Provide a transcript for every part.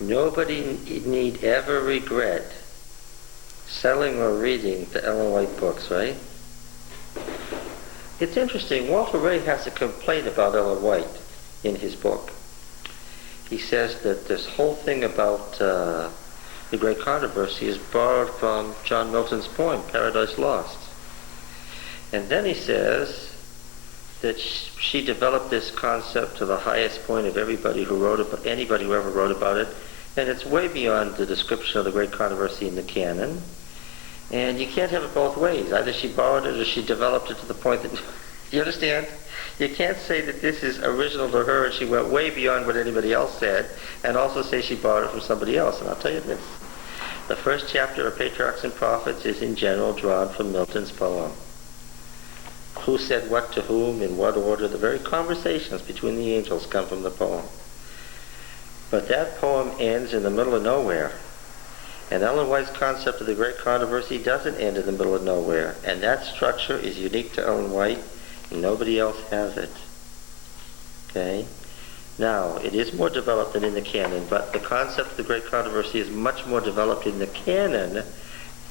Nobody need ever regret selling or reading the Ellen White books, right? It's interesting, Walter Ray has a complaint about Ellen White in his book. He says that this whole thing about the Great Controversy is borrowed from John Milton's poem, Paradise Lost. And then he says that she developed this concept to the highest point of anybody who ever wrote about it, and it's way beyond the description of the Great Controversy in the canon. And you can't have it both ways. Either she borrowed it or she developed it to the point that, you understand? You can't say that this is original to her and she went way beyond what anybody else said, and also say she borrowed it from somebody else. And I'll tell you this. The first chapter of Patriarchs and Prophets is in general drawn from Milton's poem. Who said what to whom, in what order, the very conversations between the angels come from the poem. But that poem ends in the middle of nowhere. And Ellen White's concept of the Great Controversy doesn't end in the middle of nowhere. And that structure is unique to Ellen White. Nobody else has it. Okay? Now, it is more developed than in the canon, but the concept of the Great Controversy is much more developed in the canon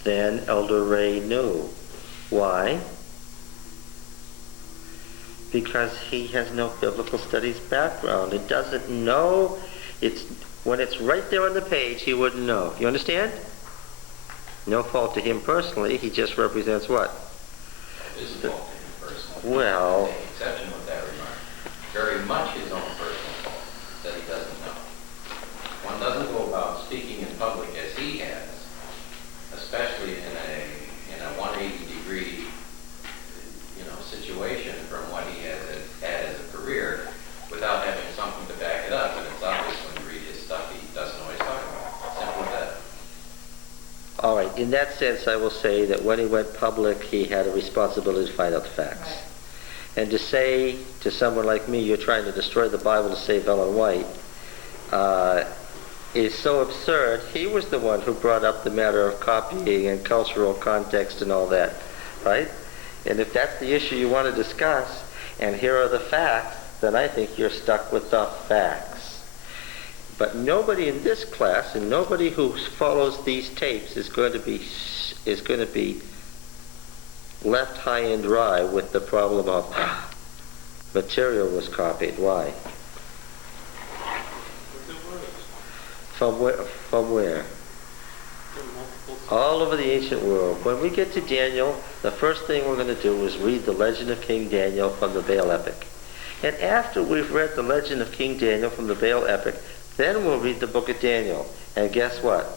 than Elder Ray knew. Why? Because he has no biblical studies background. It doesn't know. When it's right there on the page, he wouldn't know. You understand? No fault to him personally. He just represents what? His fault to him personally. Well, Take exception with that remark. Very much his own personal fault that he doesn't know. One doesn't go about speaking in public as he has, especially in a 180-degree, situation from what he has had as a career, without having something to back it up. And it's obvious when you read his stuff, he doesn't know what he's talking about. Simple as that. all right. In that sense, I will say that when he went public, he had a responsibility to find out the facts. Right. And to say to someone like me, you're trying to destroy the Bible to save Ellen White, is so absurd. He was the one who brought up the matter of copying and cultural context and all that, right? And if that's the issue you want to discuss, and here are the facts, then I think you're stuck with the facts. But nobody in this class, and nobody who follows these tapes, is going to be left high and dry with the problem of material was copied. Why? From where? All over the ancient world. When we get to Daniel, the first thing we're going to do is read the legend of King Daniel from the Baal epic. And after we've read the legend of King Daniel from the Baal epic, then we'll read the book of Daniel. And guess what?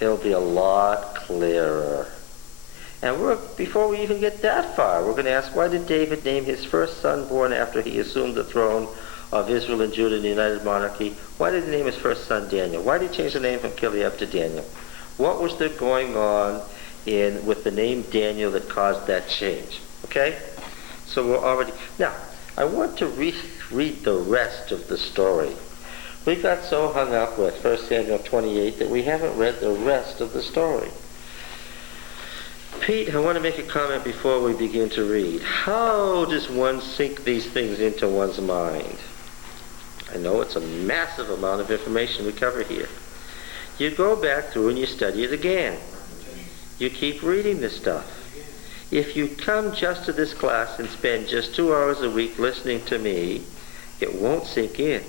It'll be a lot clearer. And before we even get that far, we're going to ask, why did David name his first son born after he assumed the throne of Israel and Judah in the United Monarchy? Why did he name his first son Daniel? Why did he change the name from Kiliab to Daniel? What was there going on with the name Daniel that caused that change? Okay? So we're already... Now, I want to read the rest of the story. We got so hung up with 1 Samuel 28 that we haven't read the rest of the story. Pete, I want to make a comment before we begin to read. How does one sink these things into one's mind? I know it's a massive amount of information we cover here. You go back through and you study it again. You keep reading this stuff. If you come just to this class and spend just 2 hours a week listening to me, it won't sink in,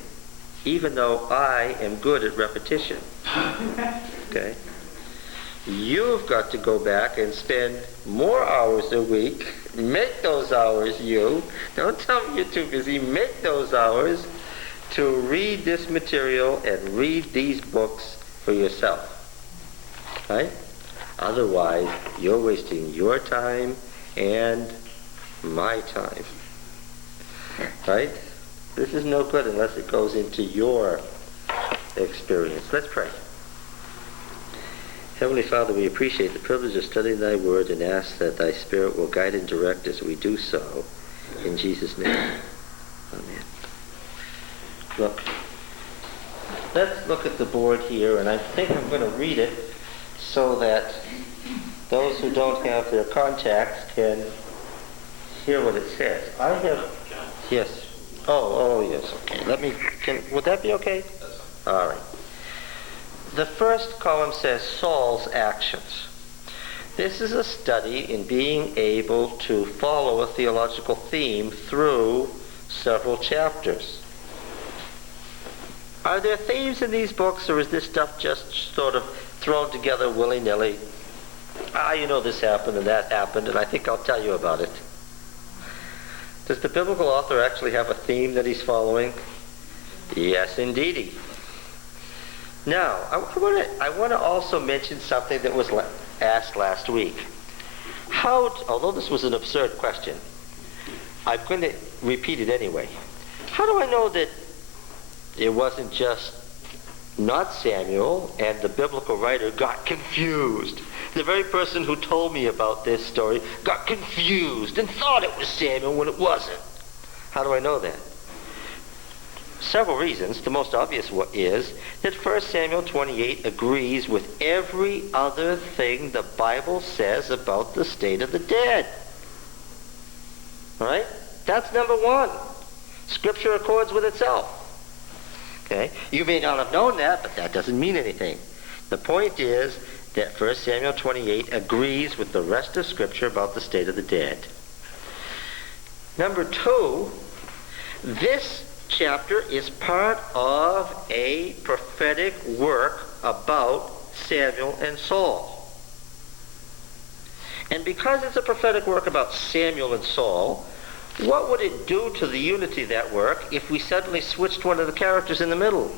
even though I am good at repetition. Okay? You've got to go back and spend more hours a week. Make those hours, you. Don't tell me you're too busy. Make those hours to read this material and read these books for yourself. Right? Otherwise, you're wasting your time and my time. Right? This is no good unless it goes into your experience. Let's pray. Heavenly Father, we appreciate the privilege of studying Thy Word and ask that Thy Spirit will guide and direct as we do so. In Jesus' name. Amen. Look. Let's look at the board here, and I think I'm going to read it so that those who don't have their contacts can hear what it says. I have... Yes. Oh, yes. Okay. Would that be okay? All right. The first column says Saul's actions. This is a study in being able to follow a theological theme through several chapters. Are there themes in these books, or is this stuff just sort of thrown together willy-nilly? You know, this happened and that happened, and I think I'll tell you about it. Does the biblical author actually have a theme that he's following? Yes, indeedy. Now, I want to also mention something that was asked last week. Although this was an absurd question, I'm going to repeat it anyway. How do I know that it wasn't just not Samuel and the biblical writer got confused? The very person who told me about this story got confused and thought it was Samuel when it wasn't. How do I know that? Several reasons. The most obvious one is that 1 Samuel 28 agrees with every other thing the Bible says about the state of the dead. All right? That's number one. Scripture accords with itself. Okay? You may not have known that, but that doesn't mean anything. The point is that 1 Samuel 28 agrees with the rest of Scripture about the state of the dead. Number two, this chapter is part of a prophetic work about Samuel and Saul. And because it's a prophetic work about Samuel and Saul, what would it do to the unity of that work if we suddenly switched one of the characters in the middle?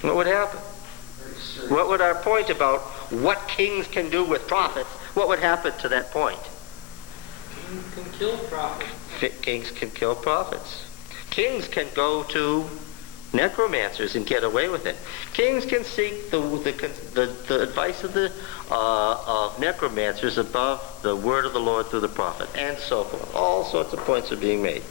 What would happen? What would our point about what kings can do with prophets, what would happen to that point? Kings can kill prophets. Kings can kill prophets. Kings can go to necromancers and get away with it. Kings can seek the advice of necromancers above the word of the Lord through the prophet, and so forth. All sorts of points are being made.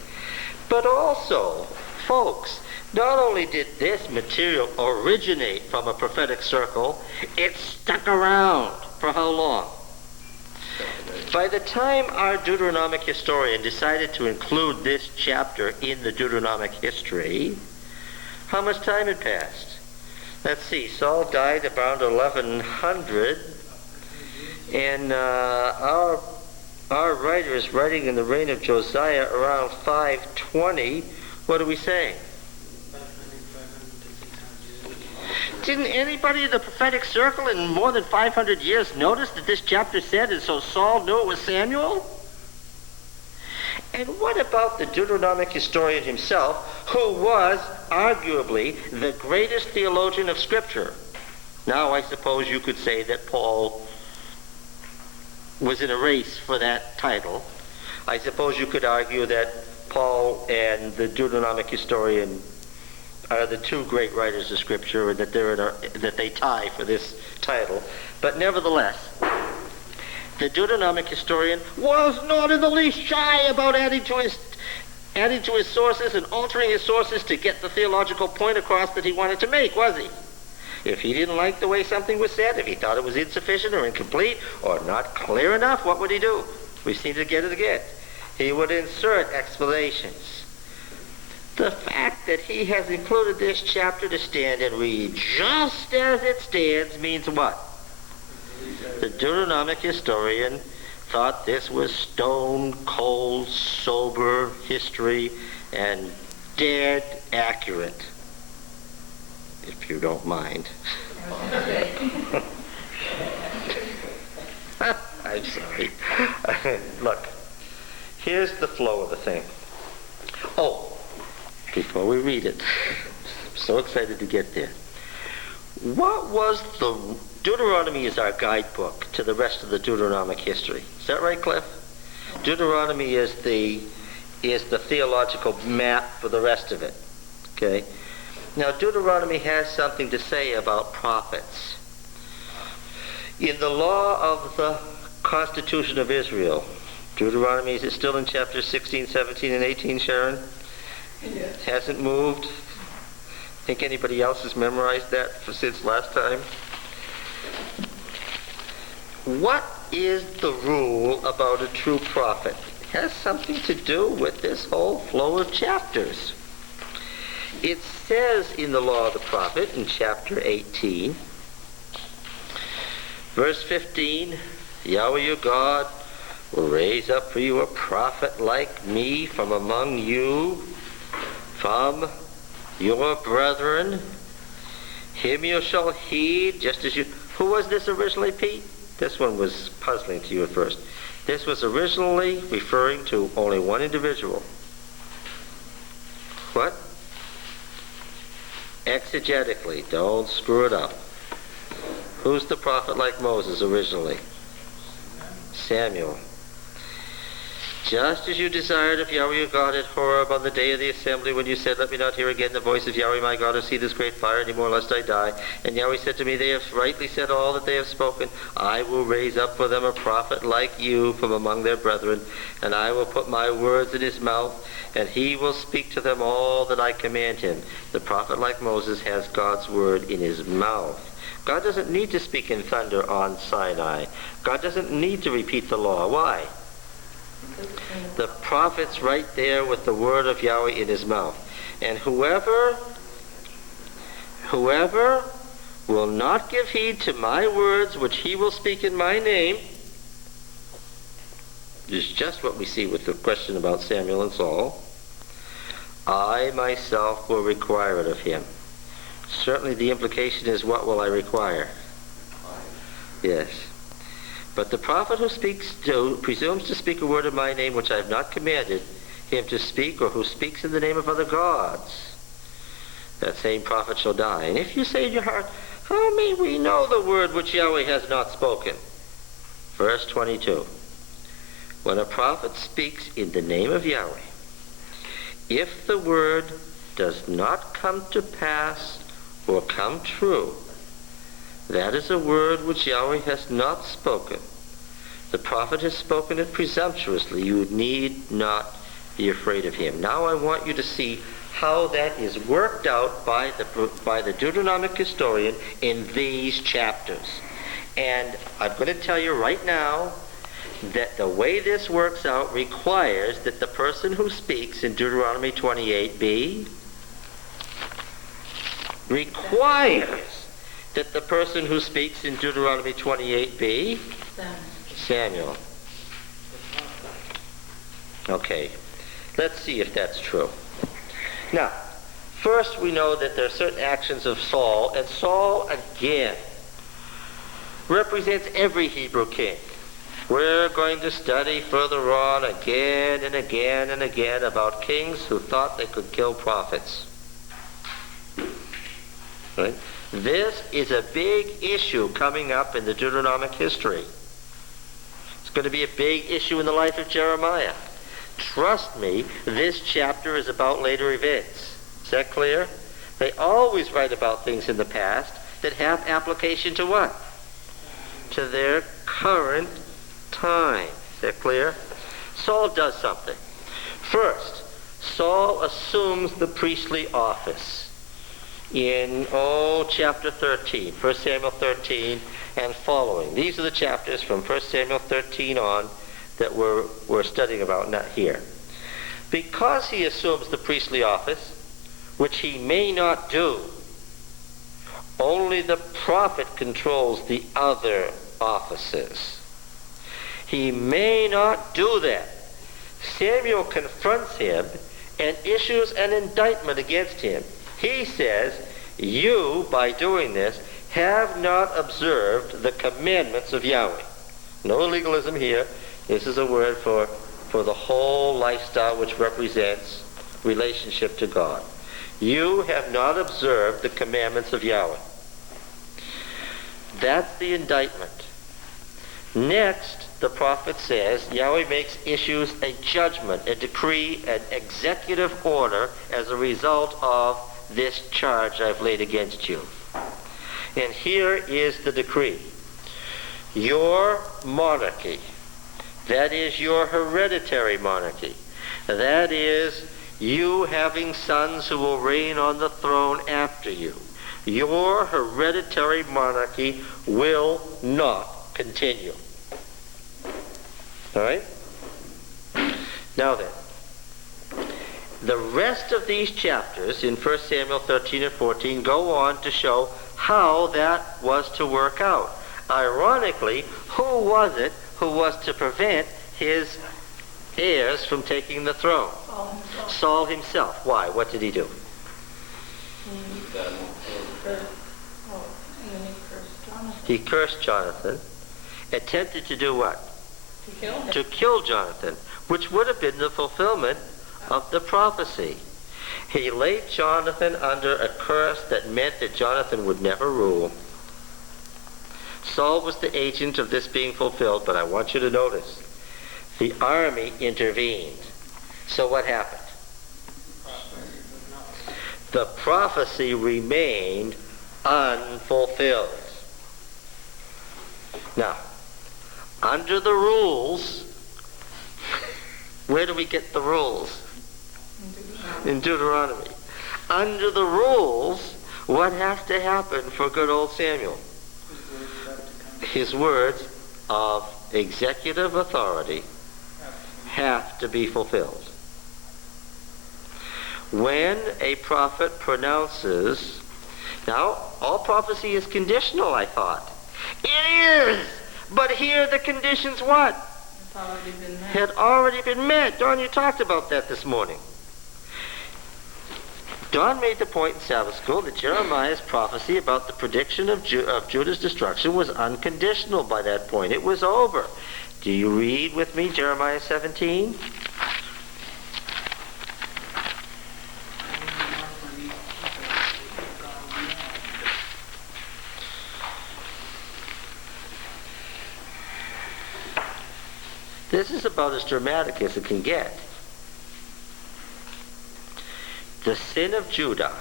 But also, folks, not only did this material originate from a prophetic circle, it stuck around for how long? By the time our Deuteronomic historian decided to include this chapter in the Deuteronomic history, how much time had passed? Let's see, Saul died around 1100, and our writer is writing in the reign of Josiah around 520. What are we saying? Didn't anybody in the prophetic circle in more than 500 years notice that this chapter said, and so Saul knew it was Samuel? And what about the Deuteronomic historian himself, who was arguably the greatest theologian of Scripture? Now, I suppose you could say that Paul was in a race for that title. I suppose you could argue that Paul and the Deuteronomic historian are the two great writers of Scripture, and that they tie for this title. But nevertheless, the Deuteronomic historian was not in the least shy about adding to his sources and altering his sources to get the theological point across that he wanted to make, was he? If he didn't like the way something was said, if he thought it was insufficient or incomplete or not clear enough, what would he do? We've seen it again. He would insert explanations. The fact that he has included this chapter to stand and read just as it stands means what? The Deuteronomic historian thought this was stone cold, sober history and dead accurate, if you don't mind. I'm sorry. Look, here's the flow of the thing. Before we read it, I'm so excited to get there. What was the Deuteronomy is our guidebook to the rest of the Deuteronomic history. Is that right, Cliff? Deuteronomy is the theological map for the rest of it. Okay? Now, Deuteronomy has something to say about prophets. In the law of the Constitution of Israel, Deuteronomy, is it still in chapters 16, 17, and 18, Sharon? Yes. Hasn't moved? Think anybody else has memorized that since last time? What is the rule about a true prophet? It has something to do with this whole flow of chapters. It says in the law of the prophet in chapter 18, verse 15, Yahweh your God will raise up for you a prophet like me from among you, from your brethren. Him you shall heed, just as you... Who was this originally, Pete? This one was puzzling to you at first. This was originally referring to only one individual. What? Exegetically, don't screw it up. Who's the prophet like Moses originally? Samuel. Just as you desired of Yahweh your God at Horeb on the day of the assembly, when you said, let me not hear again the voice of Yahweh my God or see this great fire any more, lest I die. And Yahweh said to me, they have rightly said all that they have spoken. I will raise up for them a prophet like you from among their brethren, and I will put my words in his mouth, and he will speak to them all that I command him. The prophet like Moses has God's word in his mouth. God doesn't need to speak in thunder on Sinai. God doesn't need to repeat the law. Why? The prophet's right there with the word of Yahweh in his mouth. And whoever will not give heed to my words which he will speak in my name, is just what we see with the question about Samuel and Saul, I myself will require it of him. Certainly the implication is, what will I require? Yes. But the prophet who presumes to speak a word in my name which I have not commanded him to speak, or who speaks in the name of other gods, that same prophet shall die. And if you say in your heart, how may we know the word which Yahweh has not spoken? Verse 22. When a prophet speaks in the name of Yahweh, if the word does not come to pass or come true, that is a word which Yahweh has not spoken. The prophet has spoken it presumptuously. You need not be afraid of him. Now I want you to see how that is worked out by the Deuteronomic historian in these chapters. And I'm going to tell you right now that the way this works out requires that the person who speaks in Deuteronomy 28b requires that the person who speaks in Deuteronomy 28b, Samuel. Okay, let's see if that's true. Now, first we know that there are certain actions of Saul, and Saul, again, represents every Hebrew king. We're going to study further on again and again and again about kings who thought they could kill prophets. Right? This is a big issue coming up in the Deuteronomic history. It's going to be a big issue in the life of Jeremiah. Trust me, this chapter is about later events. Is that clear? They always write about things in the past that have application to what? To their current time. Is that clear? Saul does something. First, Saul assumes the priestly office in chapter 13, 1 Samuel 13 and following. These are the chapters from 1 Samuel 13 on that we're studying about not here. Because he assumes the priestly office, which he may not do, only the prophet controls the other offices. He may not do that. Samuel confronts him and issues an indictment against him. He says, you, by doing this, have not observed the commandments of Yahweh. No legalism here. This is a word for the whole lifestyle which represents relationship to God. You have not observed the commandments of Yahweh. That's the indictment. Next, the prophet says, Yahweh issues a judgment, a decree, an executive order as a result of this charge I've laid against you. And here is the decree. Your monarchy, that is your hereditary monarchy, that is you having sons who will reign on the throne after you, your hereditary monarchy will not continue. All right? Now then, The rest of these chapters in 1 Samuel 13 and 14 go on to show how that was to work out. Ironically, who was it who was to prevent his heirs from taking the throne? Saul himself. Why? What did he do? He cursed Jonathan, attempted to do what? To kill Jonathan, which would have been the fulfillment of the prophecy. He laid Jonathan under a curse that meant that Jonathan would never rule. Saul was the agent of this being fulfilled, but I want you to notice, the army intervened. So what happened? The prophecy remained unfulfilled. Now, under the rules, where do we get the rules? In Deuteronomy. Under the rules, what has to happen for good old Samuel? His words of executive authority have to be fulfilled. When a prophet pronounces, now all prophecy is conditional, I thought. It is! But here the conditions what? Had already been met. Don, you talked about that this morning. Don made the point in Sabbath school that Jeremiah's prophecy about the prediction of Judah's destruction was unconditional by that point. It was over. Do you read with me Jeremiah 17? This is about as dramatic as it can get. The sin of Judah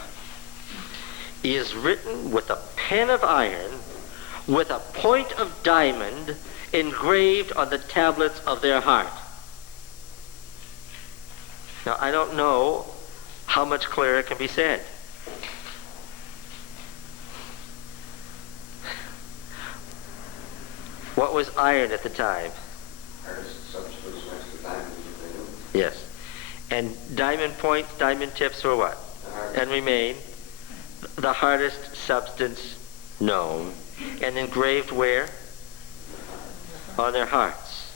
is written with a pen of iron, with a point of diamond engraved on the tablets of their heart. Now, I don't know how much clearer it can be said. What was iron at the time? Yes. And diamond points, diamond tips were what? And remain the hardest substance known. And engraved where? On their hearts.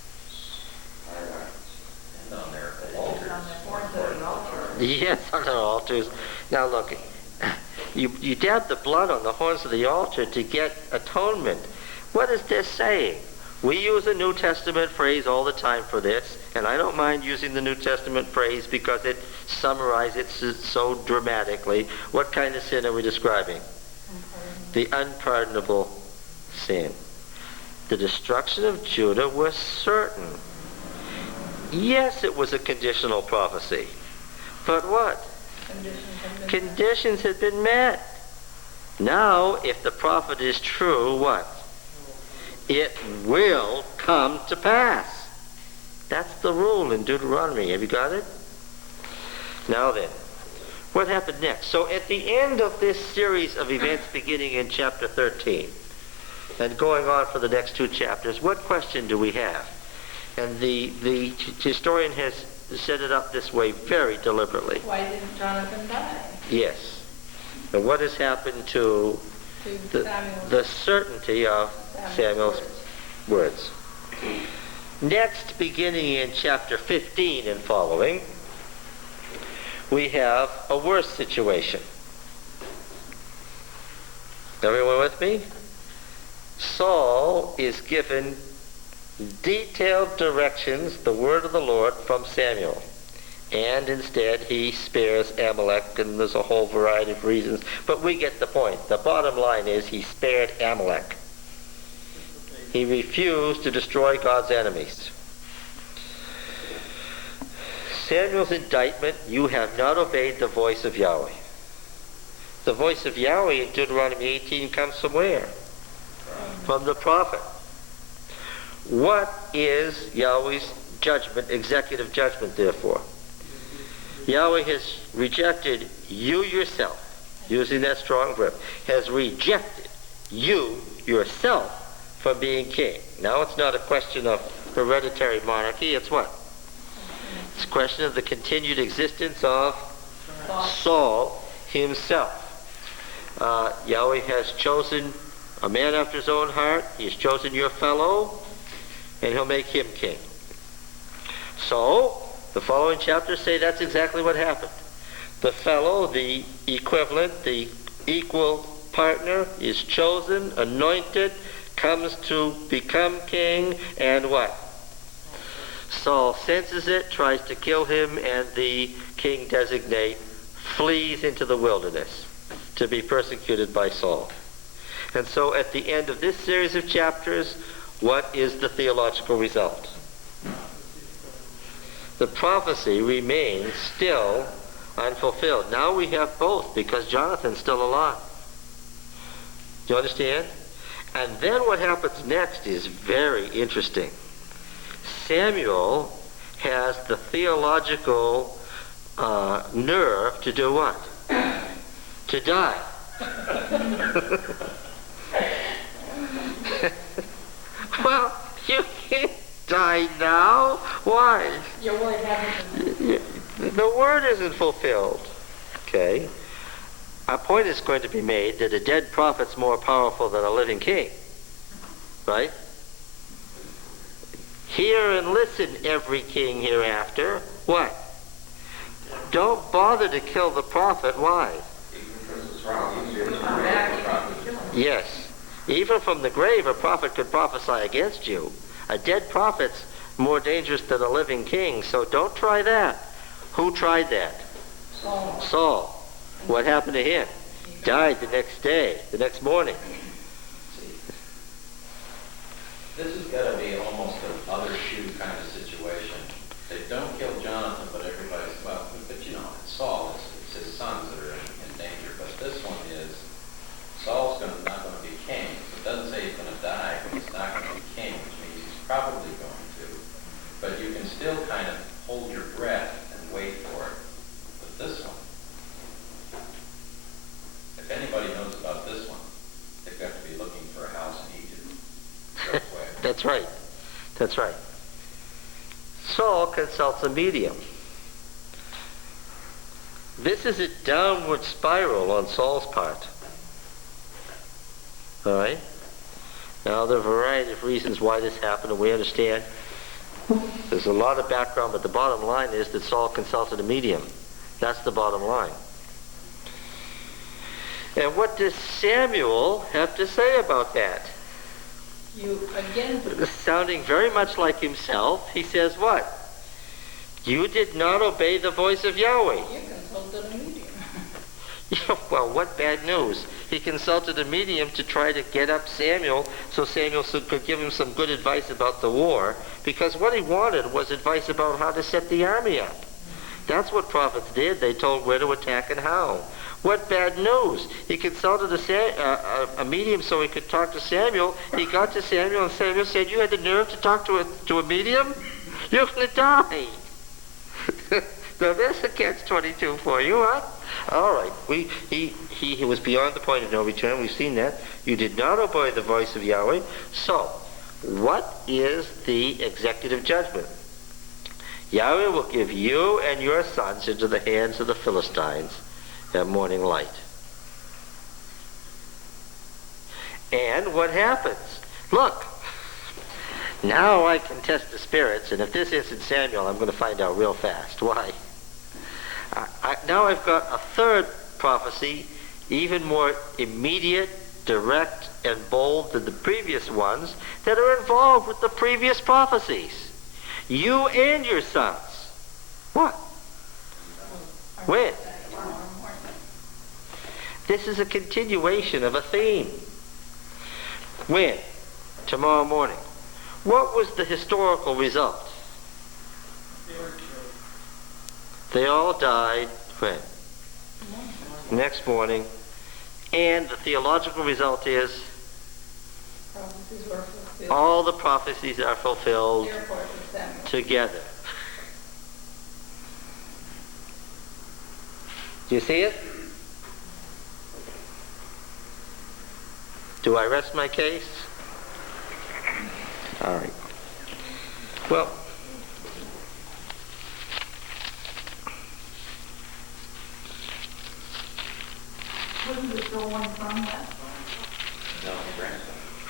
And on their altars. Yes, on their altars. Now look, you dab the blood on the horns of the altar to get atonement. What is this saying? We use a New Testament phrase all the time for this, and I don't mind using the New Testament phrase because it summarizes it so dramatically. What kind of sin are we describing? The unpardonable sin. The destruction of Judah was certain. Yes, it was a conditional prophecy. But what? Conditions had been met. Now, if the prophet is true, what? It will come to pass. That's the rule in Deuteronomy. Have you got it? Now then, what happened next? So at the end of this series of events beginning in chapter 13 and going on for the next two chapters, what question do we have? And the historian has set it up this way very deliberately. Why didn't Jonathan die? Yes. And what has happened to the certainty of Samuel's words? Next, beginning in chapter 15 and following, we have a worse situation. Everyone with me? Saul is given detailed directions, the word of the Lord from Samuel. And instead he spares Amalek, and there's a whole variety of reasons. But we get the point. The bottom line is he spared Amalek. He refused to destroy God's enemies. Samuel's indictment, you have not obeyed the voice of Yahweh. The voice of Yahweh in Deuteronomy 18 comes from where? From the prophet. What is Yahweh's judgment, executive judgment, therefore? Yahweh has rejected you yourself, using that strong grip, has rejected you yourself from being king. Now it's not a question of hereditary monarchy, it's what? It's a question of the continued existence of Saul himself. Yahweh has chosen a man after his own heart. He has chosen your fellow, and he'll make him king. So, the following chapters say that's exactly what happened. The fellow, the equivalent, the equal partner, is chosen, anointed, comes to become king, and what? Saul senses it, tries to kill him, and the king designate flees into the wilderness to be persecuted by Saul. And so at the end of this series of chapters, what is the theological result? The prophecy remains still unfulfilled. Now we have both because Jonathan's still alive. Do you understand? And then what happens next is very interesting. Samuel has the theological nerve to do what? To die. Well, you can't die now. Why? Your word hasn't The word isn't fulfilled. Okay? Our point is going to be made that a dead prophet's more powerful than a living king. Right? Hear and listen, every king hereafter. What? Don't bother to kill the prophet. Why? Yes. Even from the grave, a prophet could prophesy against you. A dead prophet's more dangerous than a living king, so don't try that. Who tried that? Saul. What happened to him? Died the next day, the next morning. This has got to be almost an other shoe kind of situation. They don't kill Jonathan, but everybody's, well, but you know, it's Saul. It's his sons that are in danger. But this one is, Saul's not going to be king. It doesn't say he's going to die, but he's not going to be king, which means he's probably going to. But you can still kind of hold your breath and wait for it. But this one, if anybody knows about this one, they've got to be looking for a house in Egypt real quick. That's right. That's right. Saul consults a medium. This is a downward spiral on Saul's part. All right? Now, there are a variety of reasons why this happened, and we understand. There's a lot of background, but the bottom line is that Saul consulted a medium. That's the bottom line. And what does Samuel have to say about that? You again. Sounding very much like himself, he says what? You did not obey the voice of Yahweh. You consulted a medium. Yeah, well, what bad news. He consulted a medium to try to get up Samuel so Samuel could give him some good advice about the war, because what he wanted was advice about how to set the army up. That's what prophets did. They told where to attack and how. What bad news. He consulted a medium so he could talk to Samuel. He got to Samuel, and Samuel said, you had the nerve to talk to a medium? You're going to die. Now there's a catch-22 for you, huh? All right. He was beyond the point of no return. We've seen that. You did not obey the voice of Yahweh. So, what is the executive judgment? Yahweh will give you and your sons into the hands of the Philistines at morning light. And what happens? Look, now I can test the spirits, and if this isn't Samuel, I'm going to find out real fast. Why? Now I've got a third prophecy, even more immediate, direct, and bold than the previous ones, that are involved with the previous prophecies. You and your sons. What? When? This is a continuation of a theme. When? Tomorrow morning. What was the historical result? They all died when? Next morning. And the theological result is Prophecies were fulfilled. all the prophecies are fulfilled Therefore, it was Samuel. together. Do you see it? Do I rest my case? All right. Well, Wouldn't it go on from that? No, grandson.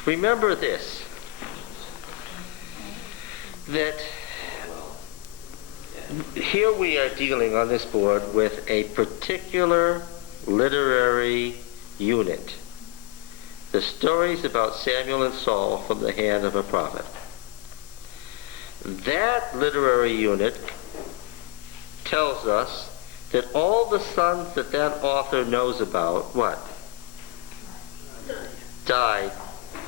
Remember this, that here we are dealing on this board with a particular literary unit. The stories about Samuel and Saul from the hand of a prophet. That literary unit tells us that all the sons that that author knows about, what? Died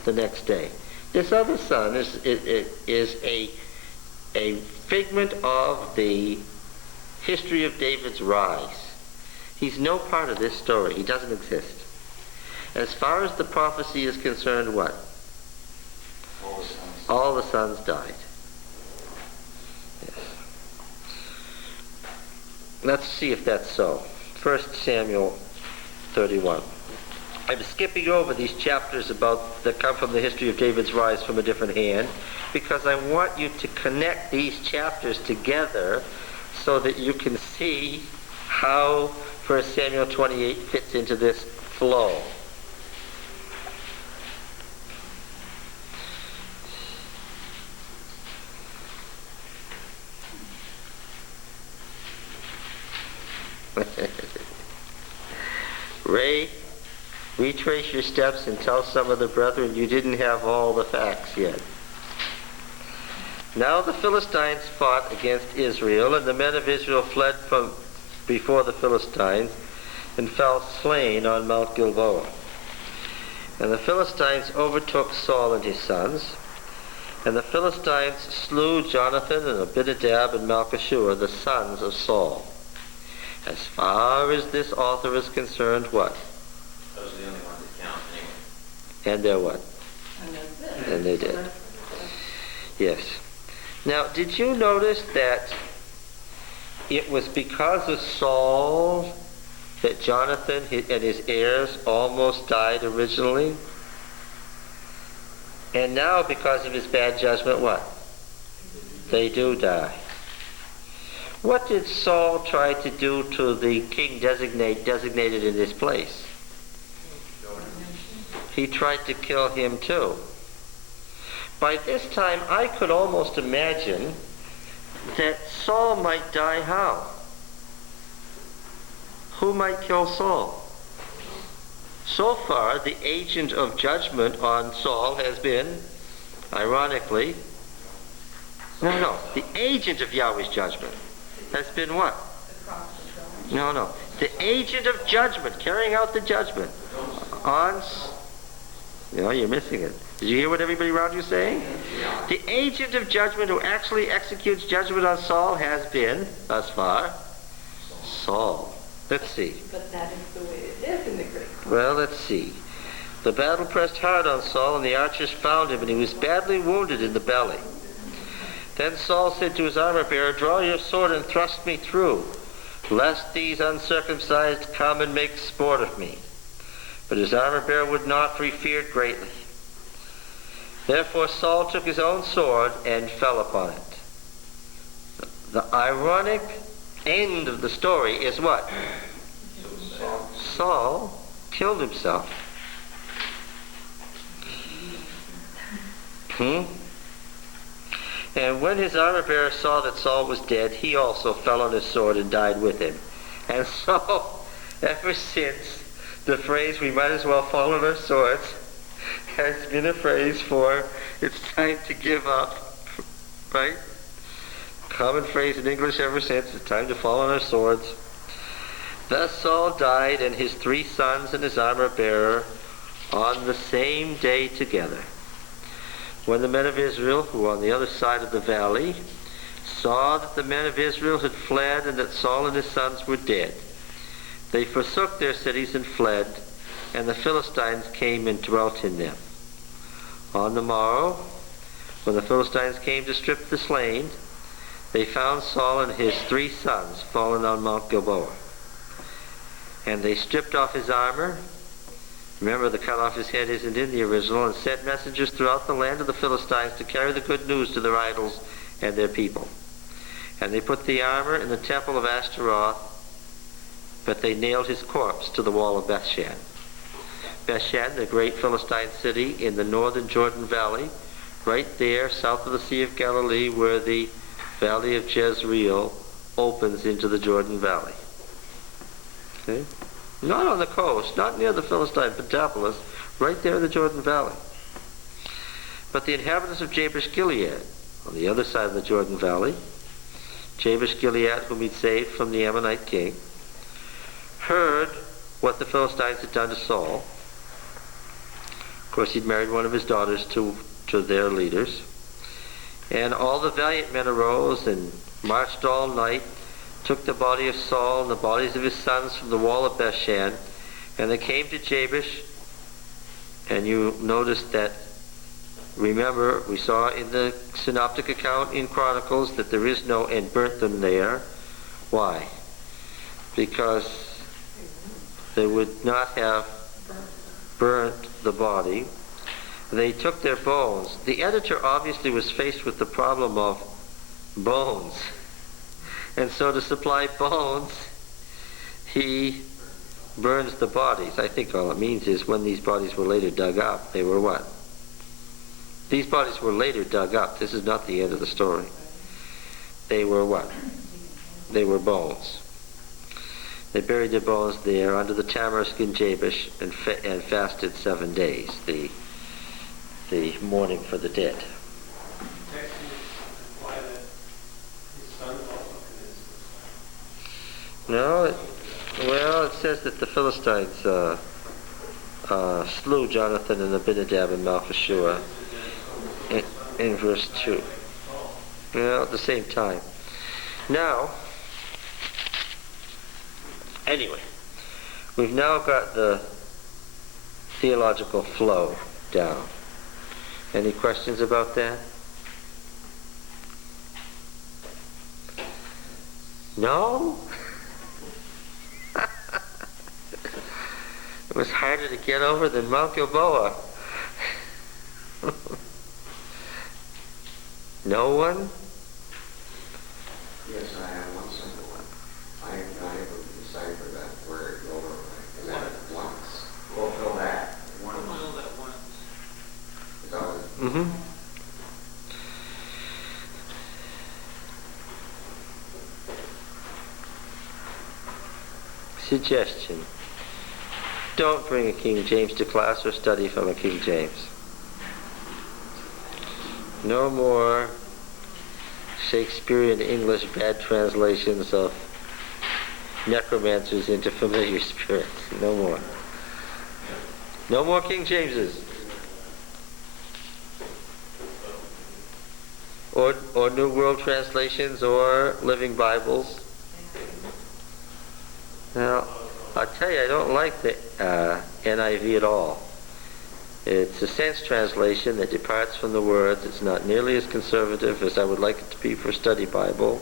the next day. This other son is a figment of the history of David's rise. He's no part of this story. He doesn't exist. As far as the prophecy is concerned, what? All the sons died. Yes. Let's see if that's so. 1 Samuel 31. I'm skipping over these chapters that come from the history of David's rise from a different hand, because I want you to connect these chapters together so that you can see how 1 Samuel 28 fits into this flow. Ray, retrace your steps and tell some of the brethren you didn't have all the facts yet. Now the Philistines fought against Israel, and the men of Israel fled from before the Philistines and fell slain on Mount Gilboa. And the Philistines overtook Saul and his sons, and the Philistines slew Jonathan and Abinadab and Malchishua, the sons of Saul. As far as this author is concerned, what? Those are the only ones that count anyway. And they're what? And that's it. And they did. Yes. Now, did you notice that it was because of Saul that Jonathan and his heirs almost died originally? And now, because of his bad judgment, what? They do die. What did Saul try to do to the king designated in his place? He tried to kill him too. By this time, I could almost imagine that Saul might die how? Who might kill Saul? So far, the agent of judgment on Saul has been, ironically, the agent of Yahweh's judgment has been what? No. The agent of judgment, carrying out the judgment on... you're missing it. Did you hear what everybody around you is saying? The agent of judgment who actually executes judgment on Saul has been, thus far, Saul. Let's see. But that is the way it is in the Great Court. Well, let's see. The battle pressed hard on Saul, and the archers found him, and he was badly wounded in the belly. Then Saul said to his armor-bearer, "Draw your sword and thrust me through, lest these uncircumcised come and make sport of me." But his armor-bearer would not, for he feared greatly. Therefore Saul took his own sword and fell upon it. The ironic end of the story is what? Saul killed himself. And when his armor-bearer saw that Saul was dead, he also fell on his sword and died with him. And so, ever since, the phrase, "we might as well fall on our swords," has been a phrase for, it's time to give up, right? Common phrase in English ever since, it's time to fall on our swords. Thus Saul died, and his 3 sons and his armor-bearer, on the same day together. When the men of Israel, who were on the other side of the valley, saw that the men of Israel had fled and that Saul and his sons were dead, they forsook their cities and fled, and the Philistines came and dwelt in them. On the morrow, when the Philistines came to strip the slain, they found Saul and his 3 sons fallen on Mount Gilboa. And they stripped off his armor. Remember, the cut off his head isn't in the original, and sent messengers throughout the land of the Philistines to carry the good news to their idols and their people. And they put the armor in the temple of Ashtaroth, but they nailed his corpse to the wall of Bethshan. Bethshan, the great Philistine city in the northern Jordan Valley, right there south of the Sea of Galilee, where the Valley of Jezreel opens into the Jordan Valley. Okay? Not on the coast, not near the Philistine Pentapolis, right there in the Jordan Valley. But the inhabitants of Jabesh Gilead, on the other side of the Jordan Valley, Jabesh Gilead, whom he'd saved from the Ammonite king, heard what the Philistines had done to Saul. Of course, he'd married one of his daughters to their leaders. And all the valiant men arose and marched all night, took the body of Saul and the bodies of his sons from the wall of Bethshan, and they came to Jabesh. And you notice that, remember, we saw in the synoptic account in Chronicles that there is no and burnt them there. Why? Because they would not have burnt the body. They took their bones. The editor obviously was faced with the problem of bones. And so to supply bones, he burns the bodies. I think all it means is when these bodies were later dug up, they were what? These bodies were later dug up. This is not the end of the story. They were what? They were bones. They buried their bones there under the tamarisk in Jabesh and fasted 7 days, the mourning for the dead. No, it says that the Philistines slew Jonathan and Abinadab and Malchishua in verse 2. At the same time. Now, anyway, we've now got the theological flow down. Any questions about that? No? It was harder to get over than Mount Gilboa. No one? Yes, I have one simple one. I am not able to decipher that word over. Is that once? Fulfill that. One. Fulfill that once. Is that what? Mm-hmm. Suggestion. Don't bring a King James to class or study from a King James. No more Shakespearean English bad translations of necromancers into familiar spirits. No more. No more King Jameses. Or New World translations or Living Bibles. Now, I'll tell you, I don't like the NIV at all. It's a sense translation that departs from the words. It's not nearly as conservative as I would like it to be for a study Bible.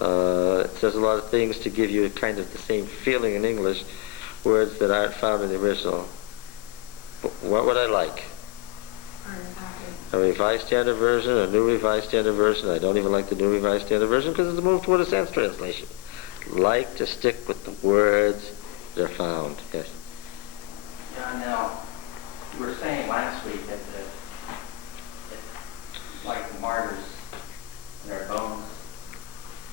It says a lot of things to give you kind of the same feeling in English, words that aren't found in the original. What would I like? A Revised Standard Version, a New Revised Standard Version. I don't even like the New Revised Standard Version because it's a move toward a sense translation. Like to stick with the words that are found. Yes. John, now, you were saying last week that like the martyrs and their bones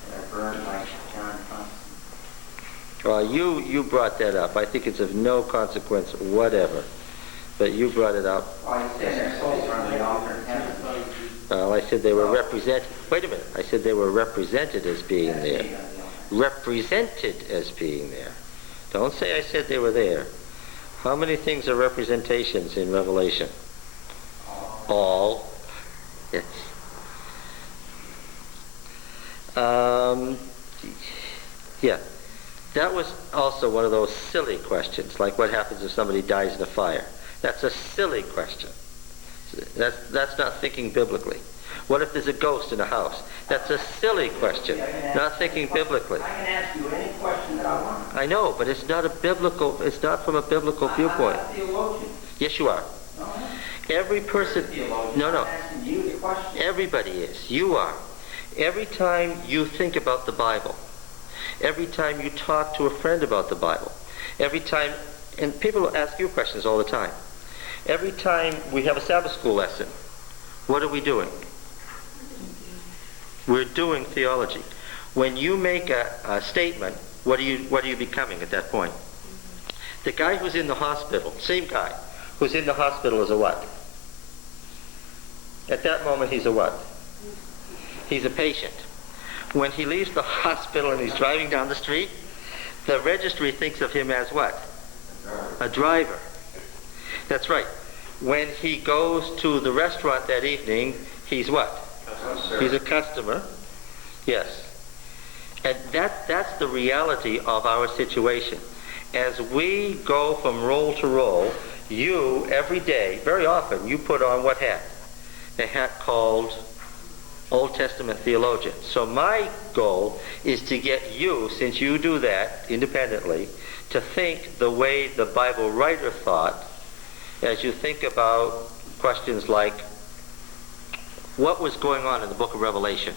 that are burned like John Thompson. Well, you brought that up. I think it's of no consequence whatever. But you brought it up. Oh, you said their souls are on the altar in heaven. Well, I said they were represented. Wait a minute. I said they were represented as being there. Represented as being there. Don't say I said they were there. How many things are representations in Revelation? All. Yes. Yeah. That was also one of those silly questions, like what happens if somebody dies in a fire? That's a silly question. That's not thinking biblically. What if there's a ghost in a house? That's a silly question, not thinking biblically. I can ask you any question that I want. I know, but it's not from a biblical viewpoint. I'm not a theologian. Yes, you are. No, Every person, no. I'm asking you the question. Everybody is. You are. Every time you think about the Bible, every time you talk to a friend about the Bible, every time, and people ask you questions all the time. Every time we have a Sabbath school lesson, what are we doing? We're doing theology. When you make a statement, what are you becoming at that point? The guy who's in the hospital, same guy, who's in the hospital is a what? At that moment, he's a what? He's a patient. When he leaves the hospital and he's driving down the street, the registry thinks of him as what? A driver. That's right. When he goes to the restaurant that evening, he's what? He's a customer. Yes. And that's the reality of our situation. As we go from role to role, you, every day, very often, you put on what hat? A hat called Old Testament theologian. So my goal is to get you, since you do that independently, to think the way the Bible writer thought as you think about questions like, what was going on in the book of Revelation?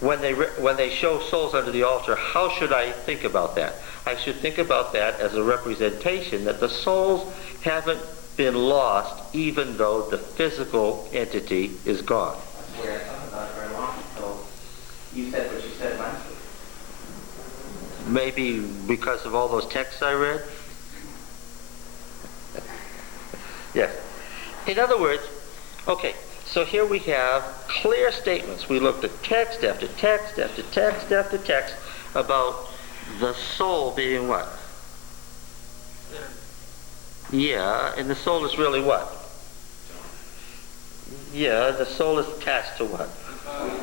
When they show souls under the altar, how should I think about that? I should think about that as a representation that the souls haven't been lost even though the physical entity is gone. That's the way I thought about it very long until you said what you said last week. Maybe because of all those texts I read? Yes. In other words, okay, so here we have clear statements. We looked at text after text after text after text about the soul being what? Yeah, and the soul is really what? Yeah, the soul is attached to what?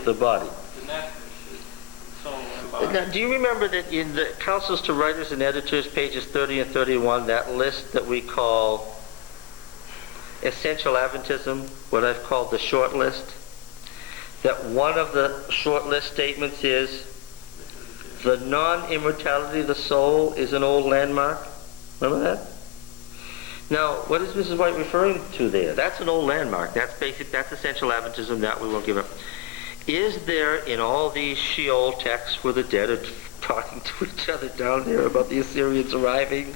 The body. The necklace is soul and body. Now, do you remember that in the Counsels to Writers and Editors, pages 30 and 31, that list that we call Essential Adventism, what I've called the short list, that one of the short list statements is the non-immortality of the soul is an old landmark? Remember that? Now, what is Mrs. White referring to there? That's an old landmark. That's basic. That's Essential Adventism. That we won't give up. Is there in all these Sheol texts where the dead are talking to each other down there about the Assyrians arriving,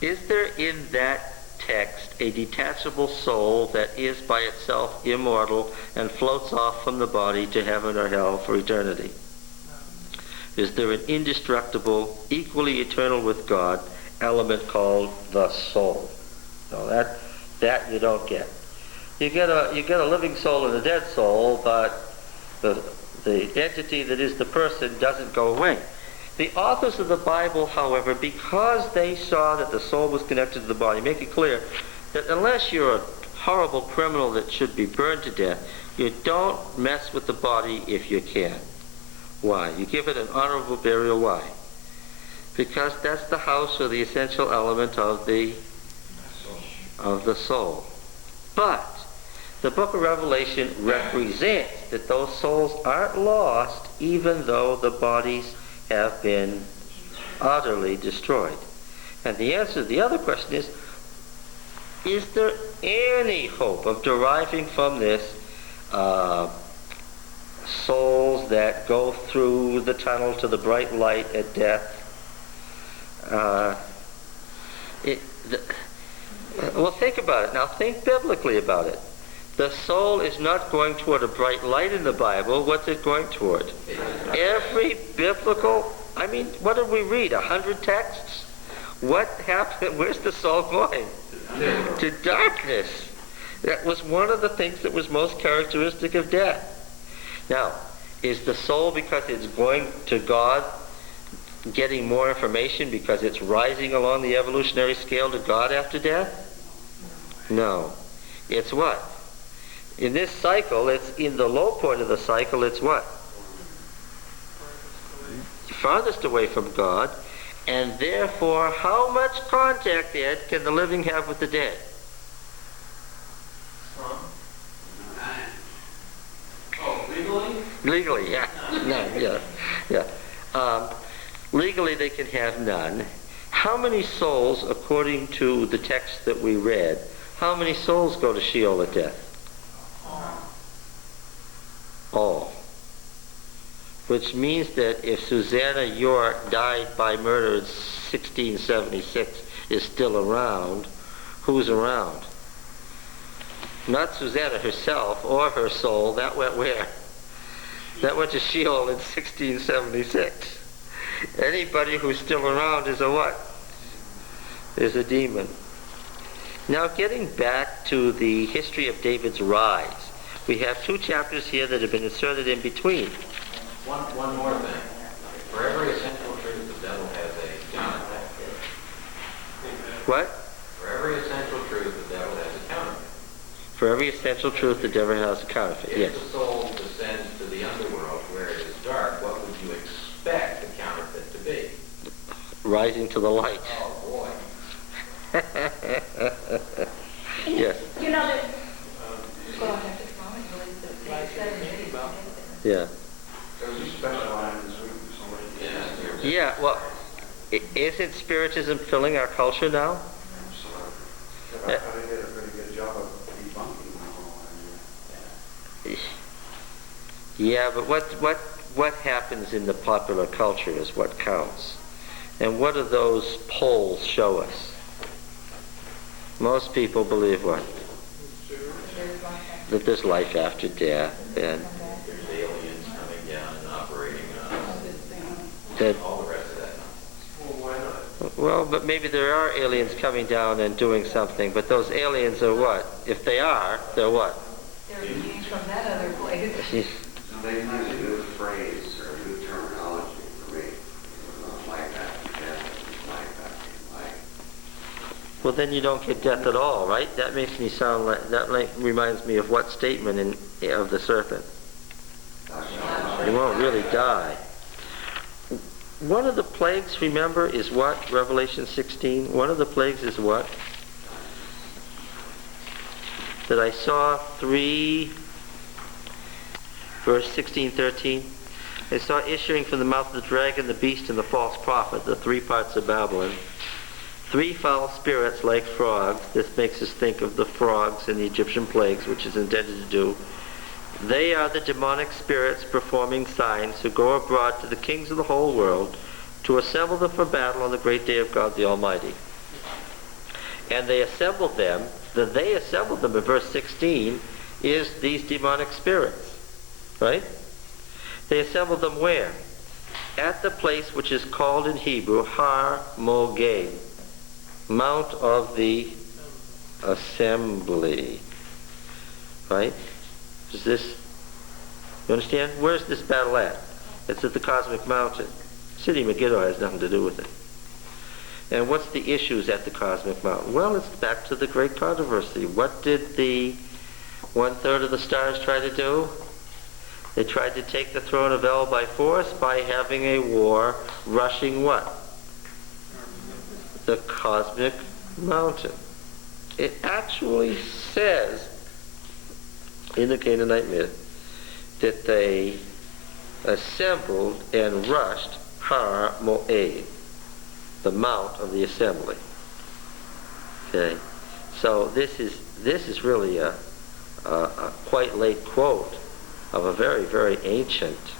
is there in that text a detachable soul that is by itself immortal and floats off from the body to heaven or hell for eternity? Is there an indestructible, equally eternal with God element called the soul? No, that you don't get. You get a living soul and a dead soul, but the entity that is the person doesn't go away. The authors of the Bible, however, because they saw that the soul was connected to the body, make it clear that unless you're a horrible criminal that should be burned to death, you don't mess with the body if you can. Why? You give it an honorable burial. Why? Because that's the house or the essential element of the soul. But the book of Revelation represents that those souls aren't lost even though the bodies have been utterly destroyed. And the answer to the other question is there any hope of deriving from this souls that go through the tunnel to the bright light at death? Well, think about it. Now, think biblically about it. The soul is not going toward a bright light in the Bible. What's it going toward? Every biblical, what did we read? 100 texts? What happened? Where's the soul going? To darkness. That was one of the things that was most characteristic of death. Now, is the soul, because it's going to God, getting more information because it's rising along the evolutionary scale to God after death? No. It's what? In this cycle, it's in the low point of the cycle, it's what? Farthest away from God, and therefore, how much contact, Ed, can the living have with the dead? Oh, legally? Legally, yeah. None, yeah. Legally, they can have none. How many souls, according to the text that we read, how many souls go to Sheol at death? All. which means that if Susanna York died by murder in 1676 is still around, who's around? Not Susanna herself or her soul. That went where? That went to Sheol in 1676. Anybody who's still around is a what? Is a demon. Now getting back to the history of David's rise, we have 2 chapters here that have been inserted in between. One more thing. For every essential truth, the devil has a counterfeit. What? For every essential truth, the devil has a counterfeit. For every essential truth, the devil has a counterfeit. Yes. If the soul descends to the underworld where it is dark, what would you expect the counterfeit to be? Rising to the light. Oh, boy. Yes. You know that, go ahead. Yeah. So you specialize in certain Yeah, well, isn't Spiritism filling our culture now? I did a pretty good job of debunking the whole idea. Yeah, but what happens in the popular culture is what counts. And what do those polls show us? Most people believe what? That there's life after death, and There's aliens coming down and operating on us. that, All the rest of that nonsense. Well, why not? well, but maybe there are aliens coming down and doing something, but those aliens are what? If they are, they're what? They're beings from that other place. So they use a new phrase or a new terminology for me. Life after death, life after life. Well, then you don't get death at all, right? That makes me sound like reminds me of what statement of the serpent? You won't really die. One of the plagues, remember, is what? Revelation 16. One of the plagues is what? That I saw 3, verse 16, 13. I saw issuing from the mouth of the dragon, the beast, and the false prophet, the 3 parts of Babylon. 3 foul spirits like frogs. This makes us think of the frogs in the Egyptian plagues, which is intended to do. They are the demonic spirits performing signs who go abroad to the kings of the whole world to assemble them for battle on the great day of God the Almighty. And they assembled them. The they assembled them in verse 16 is these demonic spirits. Right? They assembled them where? At the place which is called in Hebrew Har Mogeh, Mount of the Assembly. Right? Is this, you understand? Where's this battle at? It's at the cosmic mountain. City Megiddo has nothing to do with it. And what's the issues at the cosmic mountain? Well, it's back to the great controversy. What did the 1/3 of the stars try to do? They tried to take the throne of El by force by having a war rushing what? The cosmic mountain. It actually says in the Canaanite myth that they assembled and rushed Har Moed, the mount of the assembly. Okay, so this is really a quite late quote of a very, very ancient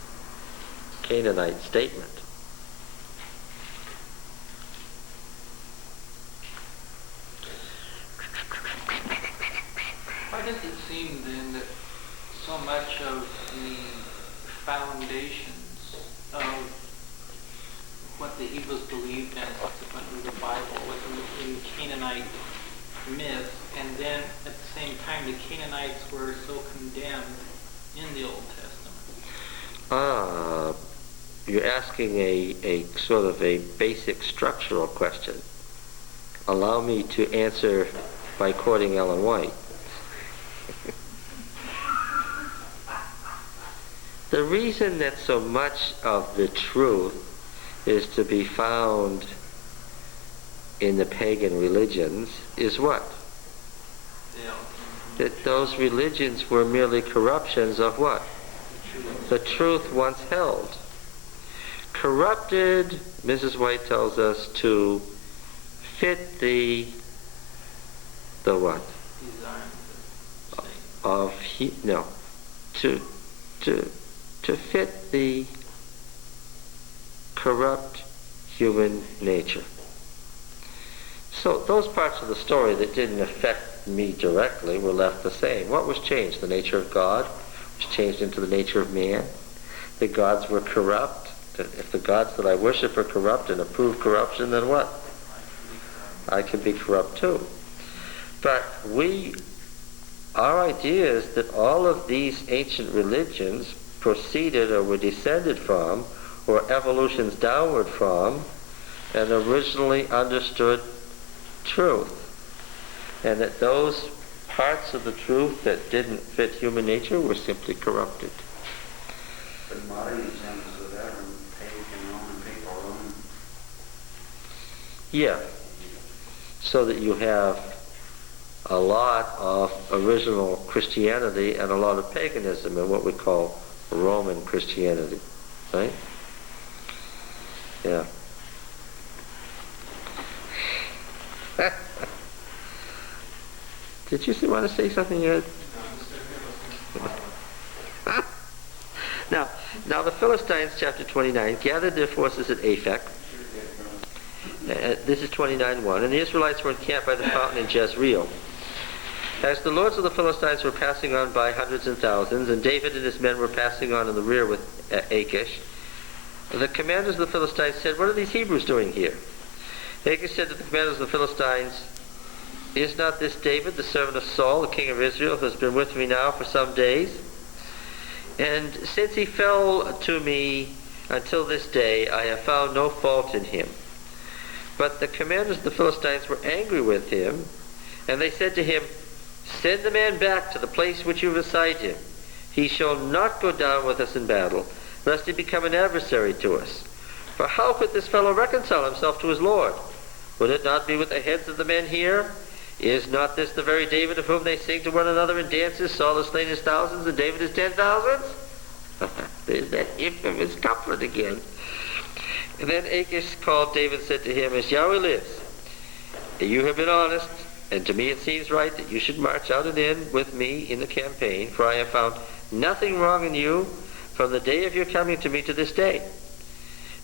Canaanite statement. Why does it seem then that so much of the foundations of what the Hebrews believed and subsequently the Bible was in Canaanite myth, and then at the same time the Canaanites were so condemned in the Old Testament? You're asking a sort of a basic structural question. Allow me to answer by quoting Ellen White. The reason that so much of the truth is to be found in the pagan religions is what? Yeah. That those religions were merely corruptions of what? The truth once held. Corrupted, Mrs. White tells us, to fit the what? To fit the corrupt human nature. So those parts of the story that didn't affect me directly were left the same. What was changed? The nature of God was changed into the nature of man. The gods were corrupt. If the gods that I worship are corrupt and approve corruption, then what? I can be corrupt too. But our idea is that all of these ancient religions proceeded or were descended from, or evolutions downward from, an originally understood truth. And that those parts of the truth that didn't fit human nature were simply corrupted. But modern examples of that are pagan Roman people, Roman. Yeah. So that you have a lot of original Christianity and a lot of paganism in what we call Roman Christianity. Right? Yeah. Did you want to say something, Ed? Now the Philistines, chapter 29, gathered their forces at Aphek. This is 29:1. And the Israelites were encamped by the fountain in Jezreel. As the lords of the Philistines were passing on by hundreds and thousands, and David and his men were passing on in the rear with Achish, the commanders of the Philistines said, "What are these Hebrews doing here?" Achish said to the commanders of the Philistines, "Is not this David, the servant of Saul, the king of Israel, who has been with me now for some days? And since he fell to me until this day, I have found no fault in him." But the commanders of the Philistines were angry with him, and they said to him, "Send the man back to the place which you have assigned him. He shall not go down with us in battle, lest he become an adversary to us. For how could this fellow reconcile himself to his Lord? Would it not be with the heads of the men here? Is not this the very David of whom they sing to one another in dances? Saul has slain his thousands, and David his 10,000s? There's that infamous couplet again. And then Achish called David and said to him, "As Yahweh lives, you have been honest, and to me it seems right that you should march out and in with me in the campaign, for I have found nothing wrong in you from the day of your coming to me to this day.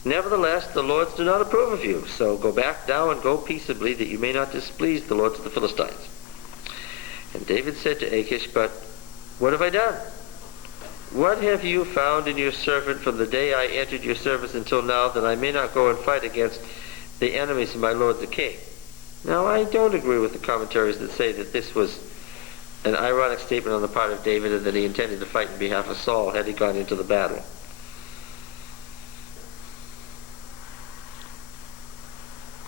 Nevertheless, the lords do not approve of you, so go back now and go peaceably, that you may not displease the lords of the Philistines." And David said to Achish, "But what have I done? What have you found in your servant from the day I entered your service until now, that I may not go and fight against the enemies of my lord the king?" Now, I don't agree with the commentaries that say that this was an ironic statement on the part of David and that he intended to fight in behalf of Saul had he gone into the battle.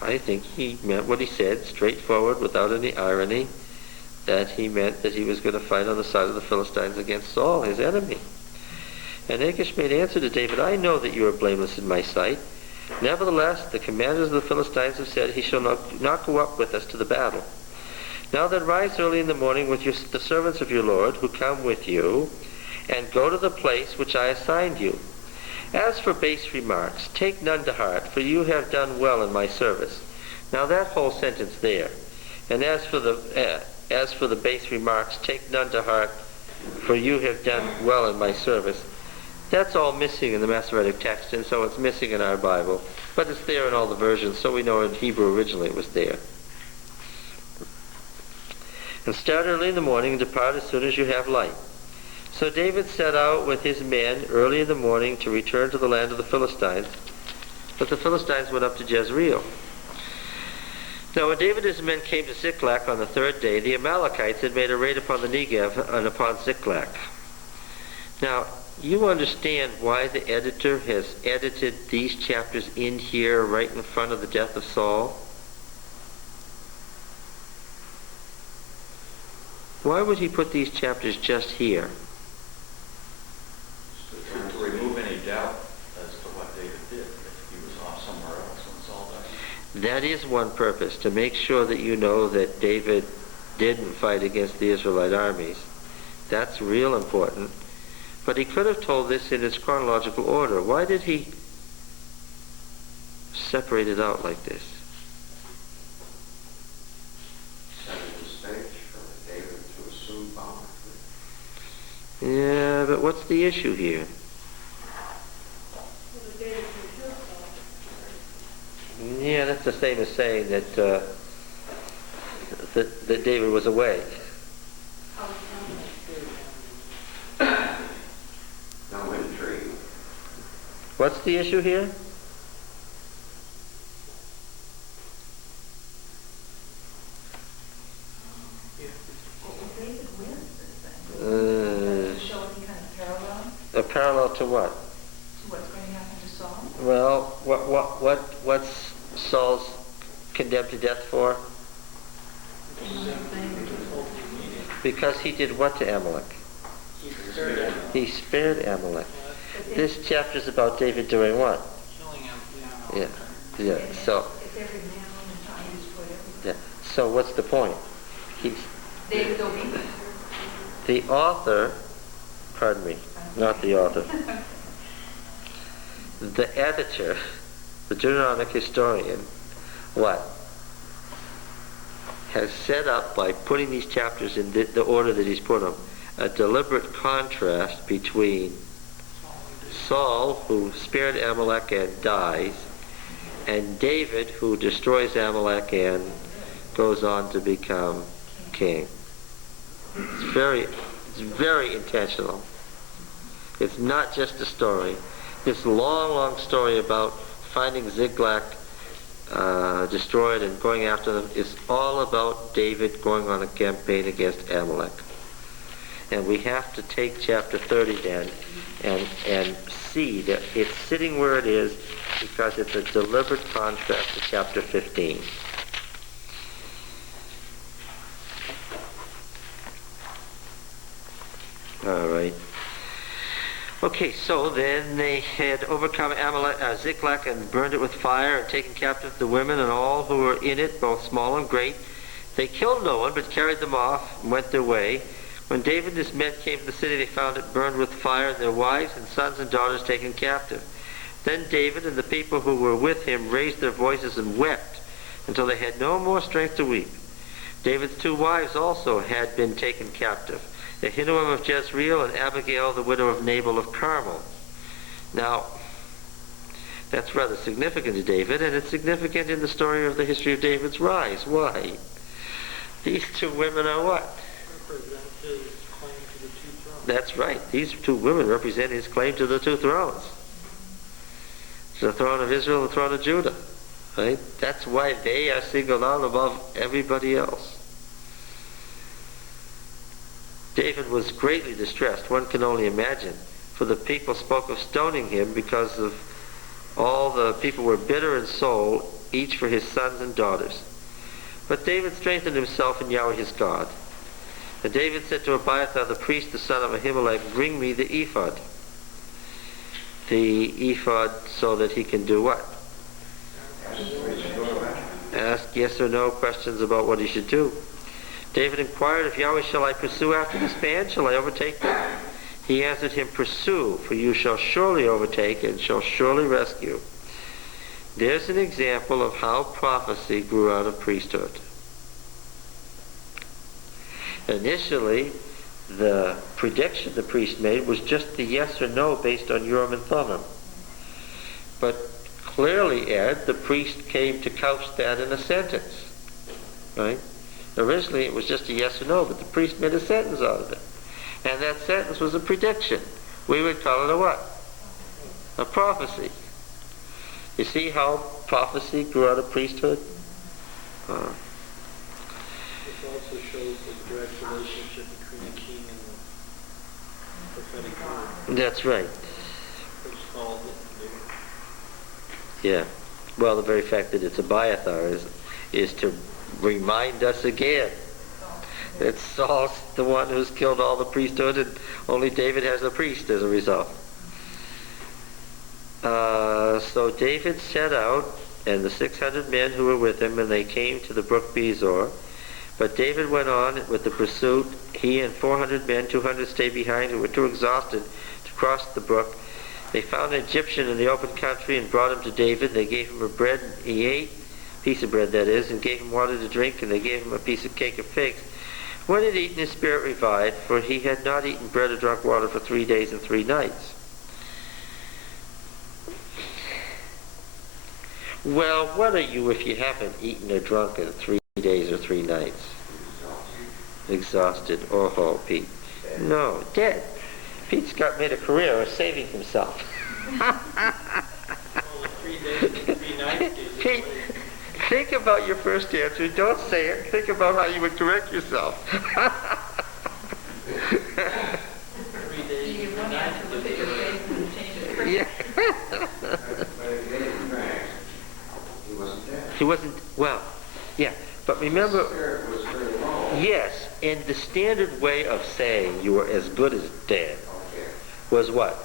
I think he meant what he said, straightforward, without any irony, that he meant that he was going to fight on the side of the Philistines against Saul, his enemy. And Achish made answer to David, "I know that you are blameless in my sight. Nevertheless, the commanders of the Philistines have said, he shall not go up with us to the battle. Now then, rise early in the morning with the servants of your Lord, who come with you, and go to the place which I assigned you. As for base remarks, take none to heart, for you have done well in my service." Now that whole sentence there, and as for the base remarks, take none to heart, for you have done well in my service, that's all missing in the Masoretic text, and so it's missing in our Bible, but it's there in all the versions, so we know in Hebrew originally it was there. "And start early in the morning and depart as soon as you have light." So David set out with his men early in the morning to return to the land of the Philistines, but the Philistines went up to Jezreel. Now when David and his men came to Ziklag on the third day, the Amalekites had made a raid upon the Negev and upon Ziklag. Now, you understand why the editor has edited these chapters in here right in front of the death of Saul? Why would he put these chapters just here? To remove any doubt as to what David did, if he was off somewhere else when Saul died. That is one purpose, to make sure that you know that David didn't fight against the Israelite armies. That's real important. But he could have told this in its chronological order. Why did he separate it out like this? Set the stage for David to assume power. Yeah, but what's the issue here? the same as saying that that David was away. No intrigue. What's the issue here? David wins this thing. Does it show any kind of parallel A parallel to what? to what's going to happen to Saul? Well, what's Saul's condemned to death for? Because he did what to Amalek? He spared Amalek. This chapter is about David doing what? Killing him, Yeah. So, It's every man, woman, child, he's put everything. yeah. So what's the point? He's David's obedient. the author. Pardon me, not the author. The editor, the Deuteronomic historian, what? Has set up, by putting these chapters in the order that he's put them, a deliberate contrast between Saul, who spared Amalek and dies, and David, who destroys Amalek and goes on to become king. It's very intentional. It's not just a story. This long story about finding Ziklag destroyed and going after them is all about David going on a campaign against Amalek. And we have to take chapter 30 then and see that it's sitting where it is because it's a deliberate contrast to chapter 15. All right. Okay, so then they had overcome Ziklag and burned it with fire and taken captive the women and all who were in it, both small and great. They killed no one, but carried them off and went their way. When David and his men came to the city, they found it burned with fire, and their wives and sons and daughters taken captive. Then David and the people who were with him raised their voices and wept until they had no more strength to weep. David's 2 wives also had been taken captive, Ahinoam of Jezreel and Abigail, the widow of Nabal of Carmel. Now, that's rather significant to David, and it's significant in the story of the history of David's rise. Why? These 2 women are what? Represent his claim to the 2 thrones. That's right. These 2 women represent his claim to the 2 thrones. The throne of Israel and the throne of Judah. Right? That's why they are singled out above everybody else. David was greatly distressed, one can only imagine, for the people spoke of stoning him because of all the people were bitter in soul, each for his sons and daughters. But David strengthened himself in Yahweh his God. And David said to Abiathar the priest, the son of Ahimelech, bring me the ephod. The ephod so that he can do what? Ask yes or no questions about what he should do. David inquired of Yahweh, shall I pursue after this band? Shall I overtake them? He answered him, pursue, for you shall surely overtake and shall surely rescue. There's an example of how prophecy grew out of priesthood. Initially, the prediction the priest made was just the yes or no based on Urim and Thummim. But clearly, Ed, the priest came to couch that in a sentence. Right? Originally, it was just a yes or no, but the priest made a sentence out of it. And that sentence was a prediction. We would call it a what? A prophecy. You see how prophecy grew out of priesthood? This also shows the direct relationship between the king and the prophetic word. That's right. Which Saul didn't do. Yeah. Well, the very fact that it's Abiathar is to remind us again that Saul's the one who's killed all the priesthood and only David has a priest as a result. So David set out, and the 600 men who were with him, and they came to the brook Bezor. But David went on with the pursuit. He and 400 men, 200 stayed behind, who were too exhausted to cross the brook. They found an Egyptian in the open country and brought him to David. They gave him a bread, and he ate, piece of bread that is, and gave him water to drink, and they gave him a piece of cake of figs. When he had eaten, his spirit revived, for he had not eaten bread or drunk water for 3 days and 3 nights. Well, what are you if you haven't eaten or drunk in 3 days or 3 nights? Exhausted. Oh, Pete. No, dead. Pete's made a career of saving himself. Well, the 3 days and 3 nights is Pete, think about your first answer. Don't say it. Think about how you would correct yourself. 3 days You and 3 want to nights. answer, look at your face and change it. Yeah. But if he didn't drink, he wasn't dead. He wasn't, well, yeah. But remember, The spirit was very low. yes, and the standard way of saying you were as good as dead Okay. was what?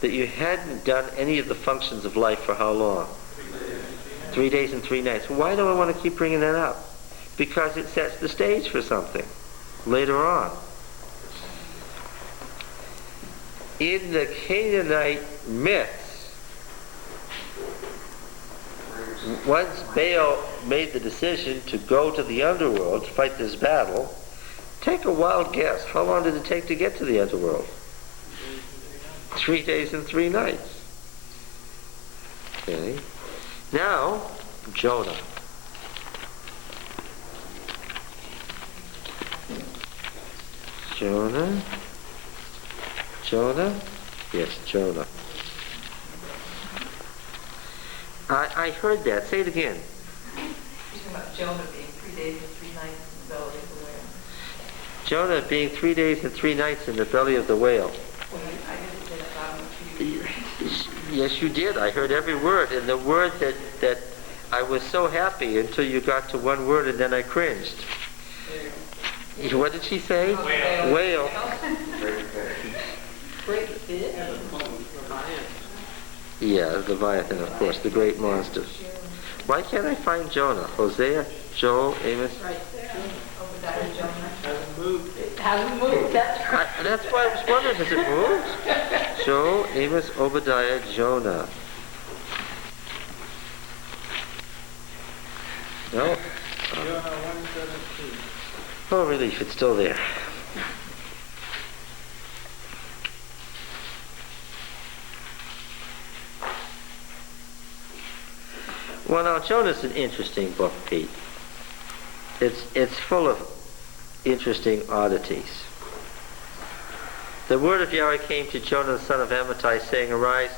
That you hadn't done any of the functions of life for how long? 3 days and 3 nights. Why do I want to keep bringing that up? Because it sets the stage for something later on. In the Canaanite myths, once Baal made the decision to go to the underworld to fight this battle, take a wild guess. How long did it take to get to the underworld? 3 days and 3 nights. Okay. Now, Jonah. Jonah? Jonah? Yes, Jonah. I heard that. Say it again. You're talking about Jonah being 3 days and 3 nights in the belly of the whale. Jonah being 3 days and 3 nights in the belly of the whale. Well, I didn't say that about him. Yes, you did. I heard every word. And the word that I was so happy until you got to one word and then I cringed. What did she say? Whale. Great fish. Great fish. Yeah, Leviathan, of course, the great monster. Why can't I find Jonah? Hosea, Joel, Amos? Right there. Obadiah, Jonah. Hasn't moved. It hasn't moved, that's right. That's why I was wondering, has it moved? Joel, Amos, Obadiah, Jonah. No? Jonah 1:17. Oh, relief, it's still there. Well, now, Jonah's an interesting book, Pete. It's full of interesting oddities. The word of Yahweh came to Jonah the son of Amittai, saying, Arise,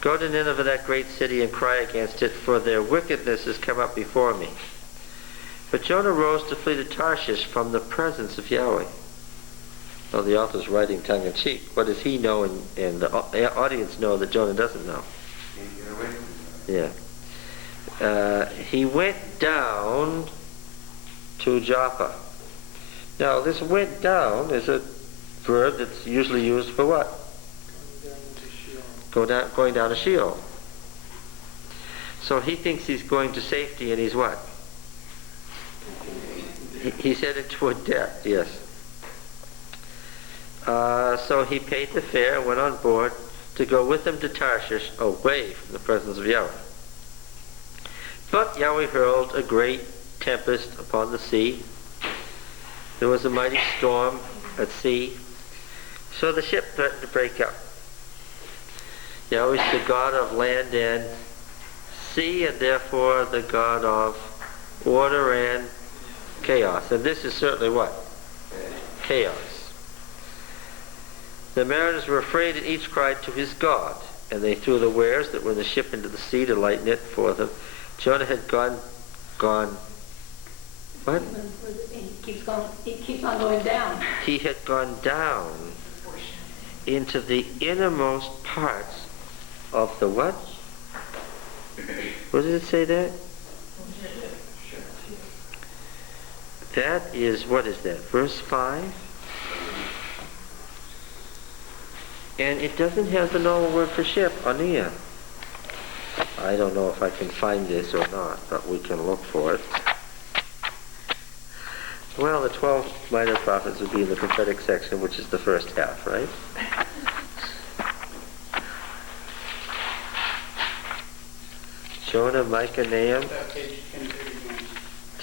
go to Nineveh, that great city, and cry against it, for their wickedness has come up before me. But Jonah rose to flee to Tarshish from the presence of Yahweh. Well, the author's writing tongue-in-cheek. What does he know and the audience know that Jonah doesn't know? Can't get away from that. Yeah. He went down to Joppa. Now, this went down is a verb that's usually used for what? Going down to Sheol. So he thinks he's going to safety, and he's what? He's headed toward death, yes. So he paid the fare and went on board to go with them to Tarshish, away from the presence of Yahweh. But Yahweh hurled a great tempest upon the sea. There was a mighty storm at sea, so the ship threatened to break up. Yahweh is the God of land and sea, and therefore the God of order and chaos. And this is certainly what? Chaos. The mariners were afraid, and each cried to his God. And they threw the wares that were in the ship into the sea to lighten it for them. Jonah had gone, what? He keeps on going down. He had gone down into the innermost parts of the what? What did it say that? That is, what is that? Verse 5? And it doesn't have the normal word for ship, ania. I don't know if I can find this or not, but we can look for it. Well, the 12 minor prophets would be in the prophetic section, which is the first half, right? Jonah, Micah, Nahum,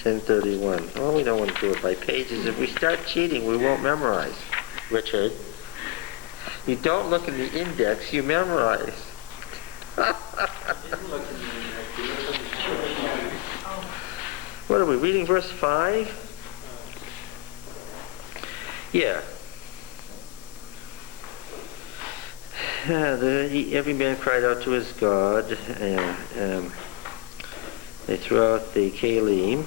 1031. Oh, we don't want to do it by pages. If we start cheating, we won't memorize. Richard, you don't look in the index, you memorize. Didn't look in the What are we reading? Verse 5? Yeah. Every man cried out to his God. They threw out the kalim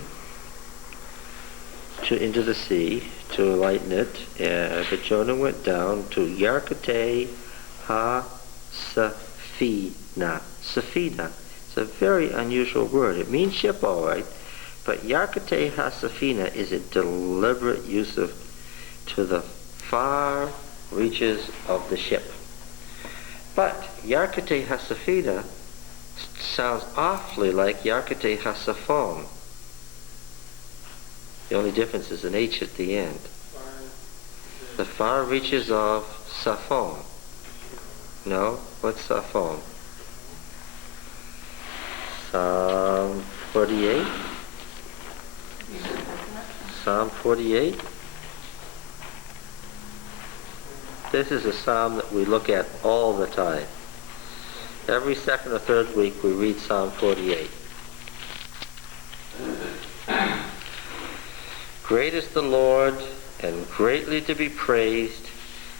into the sea to lighten it. But Jonah went down to Yarkate ha-Safina. Safina. It's a very unusual word. It means ship, all right. But Yarkate ha-Safina is a deliberate use of to the far reaches of the ship. But Yarkate ha-Safina sounds awfully like Yarkate ha-Safon. The only difference is an H at the end. The far reaches of Safon. No? What's Safon? Psalm 48? Psalm 48? This is a psalm that we look at all the time. Every second or third week we read Psalm 48. Great is the Lord, and greatly to be praised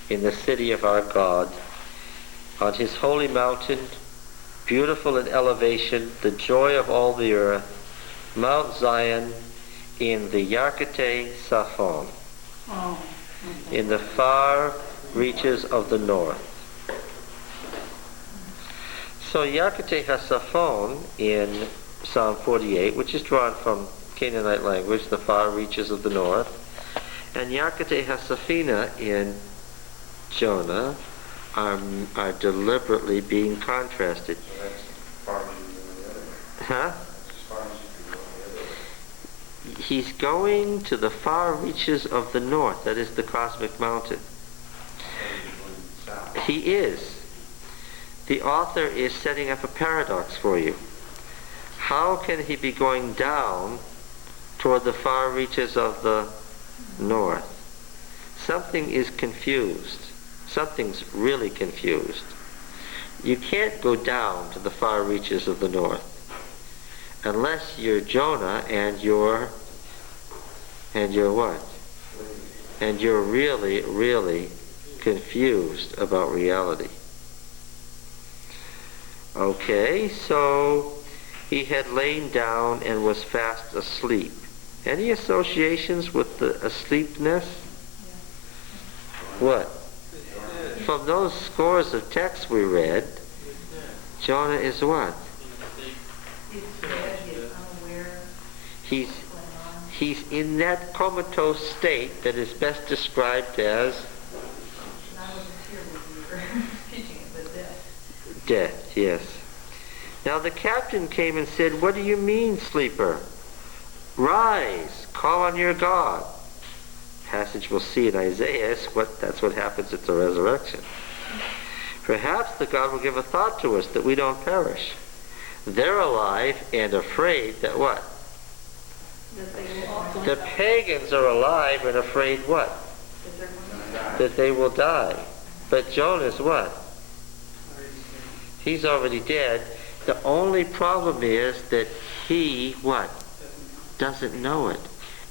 in the city of our God. On his holy mountain, beautiful in elevation, the joy of all the earth, Mount Zion, in the Yarkate Safon, in the far reaches of the north. So Yarkate HaSafon in Psalm 48, which is drawn from Canaanite language, the far reaches of the north, and Yarkate HaSafina in Jonah are deliberately being contrasted. Huh? He's going to the far reaches of the north, that is the cosmic mountain. He is. The author is setting up a paradox for you. How can he be going down toward the far reaches of the north? Something is confused. Something's really confused. You can't go down to the far reaches of the north unless you're Jonah and you're what? And you're really, really confused about reality. Okay, so he had lain down and was fast asleep. Any associations with the asleepness? What? From those scores of texts we read, Jonah is what? He's in that comatose state that is best described as death, yes. Now the captain came and said, "What do you mean, sleeper? Rise, call on your God." Passage we'll see in Isaiah, that's what happens at the resurrection. Perhaps the God will give a thought to us that we don't perish. They're alive and afraid that what? The pagans are alive and afraid what? That they will die. But Jonah's what? He's already dead. The only problem is that he, what? Doesn't know it.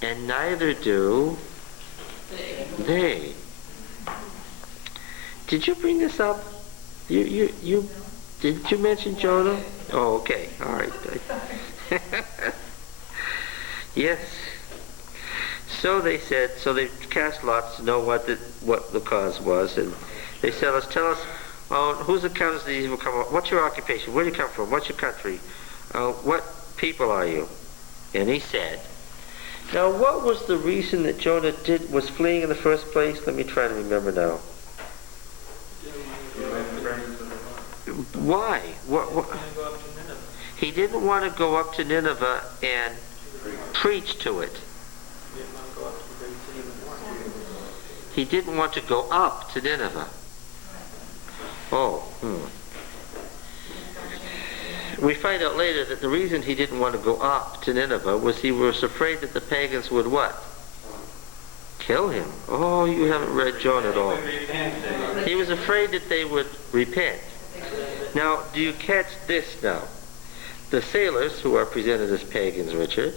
And neither do they. Did you bring this up? You didn't you mention Jonah? Oh, okay. All right. Yes. So they said, so they cast lots to know what the cause was, and they said, tell us, whose account is these will come up? What's your occupation? Where do you come from? What's your country? What people are you? And he said, now what was the reason that Jonah was fleeing in the first place? Let me try to remember now. Why? What? He didn't want to go up to Nineveh and preach to it. He didn't want to go up to Nineveh. We find out later that the reason he didn't want to go up to Nineveh was he was afraid that the pagans would what? Kill him. Oh, you haven't read Jonah at all. He was afraid that they would repent. Now, do you catch this now? The sailors, who are presented as pagans, Richard,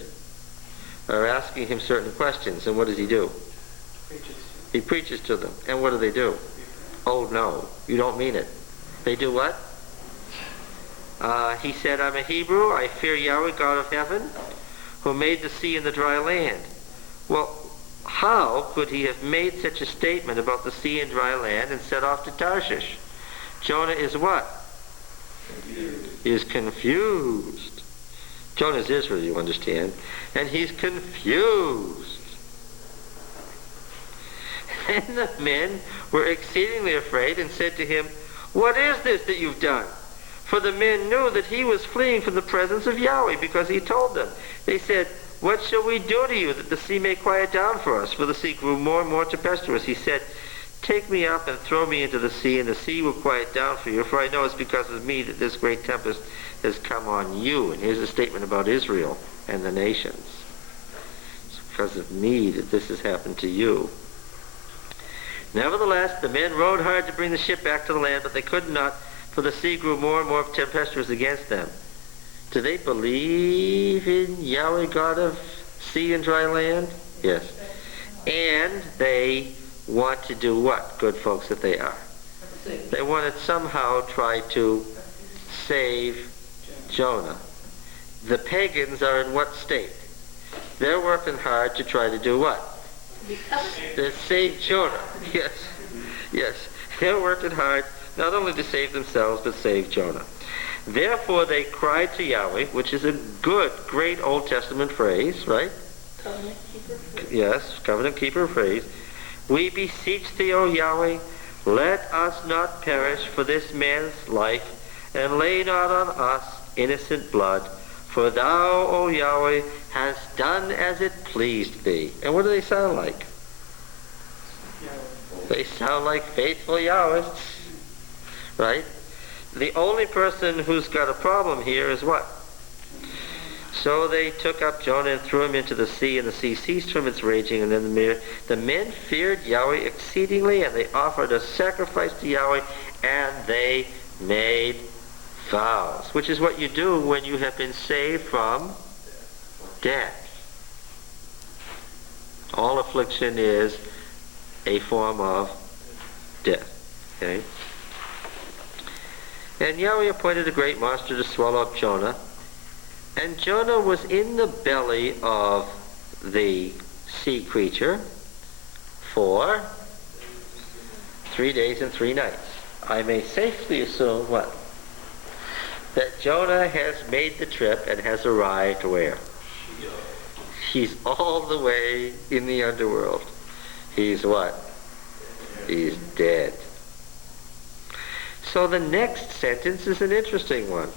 are asking him certain questions, and what does he do? He preaches to them. And what do they do? Oh no, you don't mean it. They do what? He said, I'm a Hebrew, I fear Yahweh, God of heaven, who made the sea and the dry land. Well, how could he have made such a statement about the sea and dry land and set off to Tarshish? Jonah is what? Confused. He is confused. Jonah's Israel, you understand, and he's confused. And the men were exceedingly afraid and said to him, what is this that you've done? For the men knew that he was fleeing from the presence of Yahweh, because he told them. They said, what shall we do to you that the sea may quiet down for us? For the sea grew more and more tempestuous. He said, take me up and throw me into the sea, and the sea will quiet down for you. For I know it's because of me that this great tempest has come on you. And here's a statement about Israel and the nations. It's because of me that this has happened to you. Nevertheless, the men rowed hard to bring the ship back to the land, but they could not, for the sea grew more and more tempestuous against them. Do they believe in Yahweh, God of sea and dry land? Yes. And they want to do what, good folks that they are? They want to somehow try to save Jonah. The pagans are in what state? They're working hard to try to do what? To save Jonah. Yes. Yes. They're working hard not only to save themselves, but save Jonah. Therefore they cried to Yahweh, which is a good, great Old Testament phrase, right? Covenant keeper phrase. Yes, covenant keeper phrase. We beseech thee, O Yahweh, let us not perish for this man's life, and lay not on us innocent blood, for thou, O Yahweh, hast done as it pleased thee. And what do they sound like? They sound like faithful Yahwists, right? The only person who's got a problem here is what? So they took up Jonah and threw him into the sea, and the sea ceased from its raging. And then the men feared Yahweh exceedingly, and they offered a sacrifice to Yahweh, and they made vows, which is what you do when you have been saved from death. All affliction is a form of death. Okay? And Yahweh appointed a great monster to swallow up Jonah. And Jonah was in the belly of the sea creature for 3 days and 3 nights. I may safely assume what? That Jonah has made the trip and has arrived where? He's all the way in the underworld. He's what? He's dead. So the next sentence is an interesting one.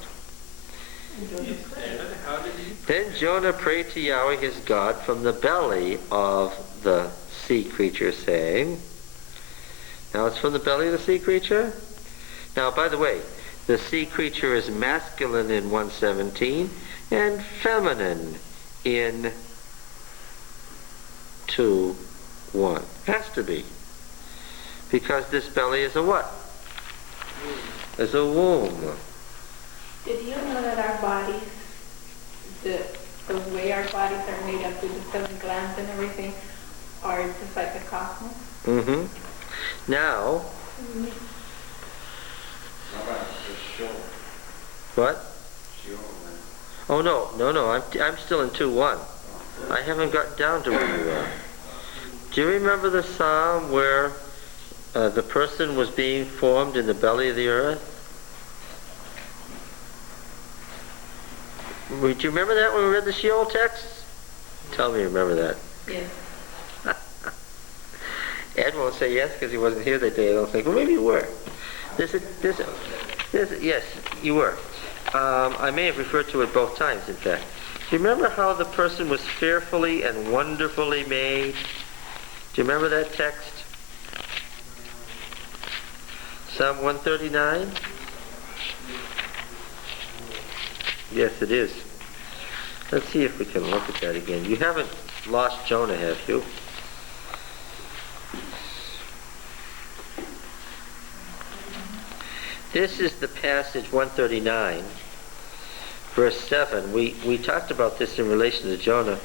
Then Jonah prayed to Yahweh his God from the belly of the sea creature, saying, now it's from the belly of the sea creature? Now, by the way, the sea creature is masculine in 117 and feminine in 2:1. Has to be. Because this belly is a what? Is a womb. Did you know that our bodies, the way our bodies are made up with the 7 glands and everything, are just like the cosmos? Mm-hmm. Now, what? Oh no, I'm still in 2:1. I haven't gotten down to where you are. Do you remember the psalm where the person was being formed in the belly of the earth? Do you remember that when we read the Sheol text? Tell me you remember that. Yes. Ed won't say yes because he wasn't here that day. I don't think. Well, maybe you were. Yes, you were. I may have referred to it both times, in fact. Do you remember how the person was fearfully and wonderfully made? Do you remember that text? Psalm 139? Yes, it is. Let's see if we can look at that again. You haven't lost Jonah, have you? This is the passage 139, verse 7. We talked about this in relation to Jonah,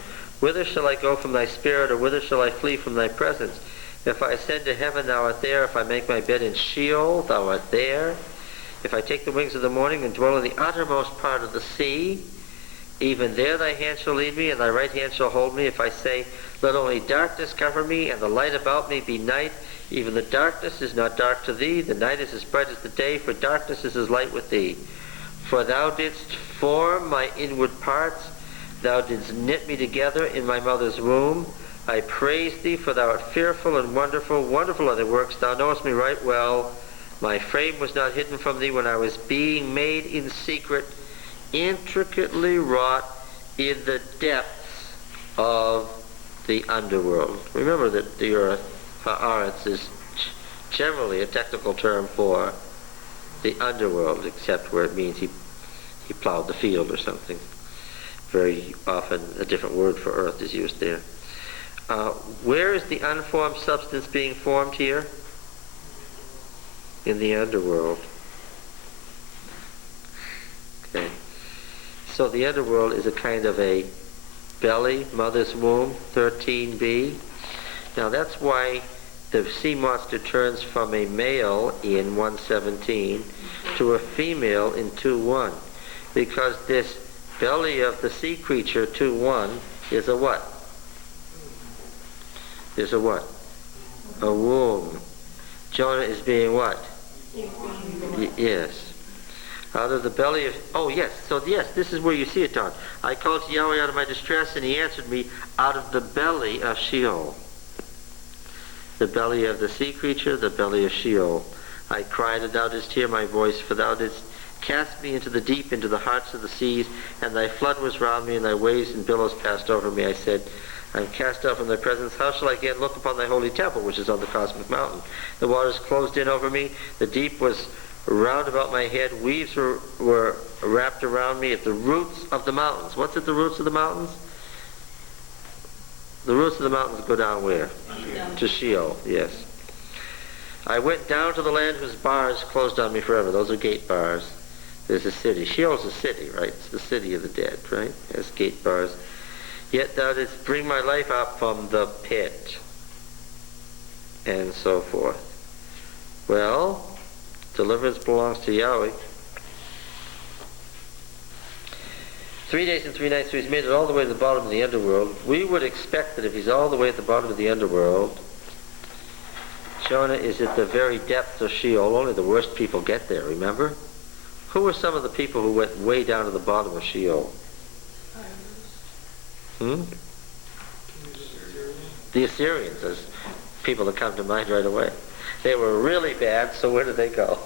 Whither shall I go from thy spirit, or whither shall I flee from thy presence? If I ascend to heaven, thou art there. If I make my bed in Sheol, thou art there. If I take the wings of the morning and dwell in the uttermost part of the sea, even there thy hand shall lead me, and thy right hand shall hold me. If I say, let only darkness cover me, and the light about me be night, even the darkness is not dark to thee. The night is as bright as the day, for darkness is as light with thee. For thou didst form my inward parts. Thou didst knit me together in my mother's womb. I praise thee, for thou art fearful and wonderful. Wonderful are thy works. Thou knowest me right well. My frame was not hidden from thee when I was being made in secret, intricately wrought in the depths of the underworld. Remember that the earth, haaretz, is generally a technical term for the underworld, except where it means he plowed the field or something. Very often a different word for earth is used there. Where is the unformed substance being formed here? In the underworld. Okay. So the underworld is a kind of a belly, mother's womb, 13b. Now that's why the sea monster turns from a male in 117 to a female in 2:1. Because this belly of the sea creature, 2:1, is a what? Is a what? A womb. Jonah is being what? Yes. Out of the belly of... Oh, yes. So, yes, this is where you see it, Don. I called to Yahweh out of my distress, and he answered me out of the belly of Sheol. The belly of the sea creature, the belly of Sheol. I cried, and thou didst hear my voice, for thou didst cast me into the deep, into the hearts of the seas, and thy flood was round me, and thy waves and billows passed over me. I said, I am cast out from thy presence. How shall I again look upon thy holy temple, which is on the cosmic mountain? The waters closed in over me. The deep was round about my head. Weaves were wrapped around me at the roots of the mountains. What's at the roots of the mountains? The roots of the mountains go down where? To Sheol, yes. I went down to the land whose bars closed on me forever. Those are gate bars. There's a city. Sheol's a city, right? It's the city of the dead, right? It has gate bars. Yet thou didst bring my life up from the pit. And so forth. Well, deliverance belongs to Yahweh. 3 days and 3 nights, so he's made it all the way to the bottom of the underworld. We would expect that if he's all the way at the bottom of the underworld, Jonah is at the very depths of Sheol. Only the worst people get there, remember? Who were some of the people who went way down to the bottom of Sheol? The Assyrians, as people that come to mind right away. They were really bad, so where did they go?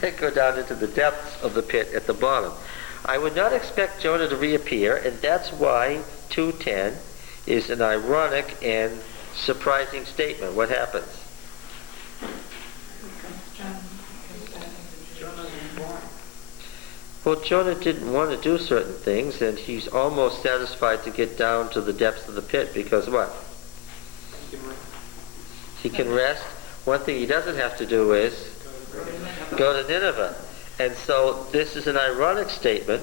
They go down into the depths of the pit at the bottom. I would not expect Jonah to reappear, and that's why 2:10 is an ironic and surprising statement. What happens? Well, Jonah didn't want to do certain things, and he's almost satisfied to get down to the depths of the pit, because what? He can rest. One thing he doesn't have to do is go to Nineveh. And so this is an ironic statement.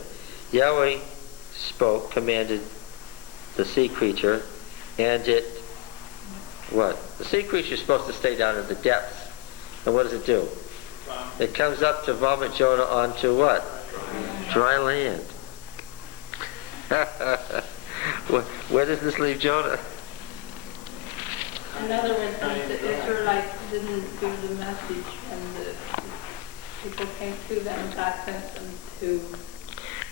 Yahweh spoke, commanded the sea creature, and it, what? The sea creature is supposed to stay down in the depths. And what does it do? It comes up to vomit Jonah onto what? Dry land. Where does this leave Jonah? In other words, the Israelites didn't give the message, and the people came to them, God sent them to...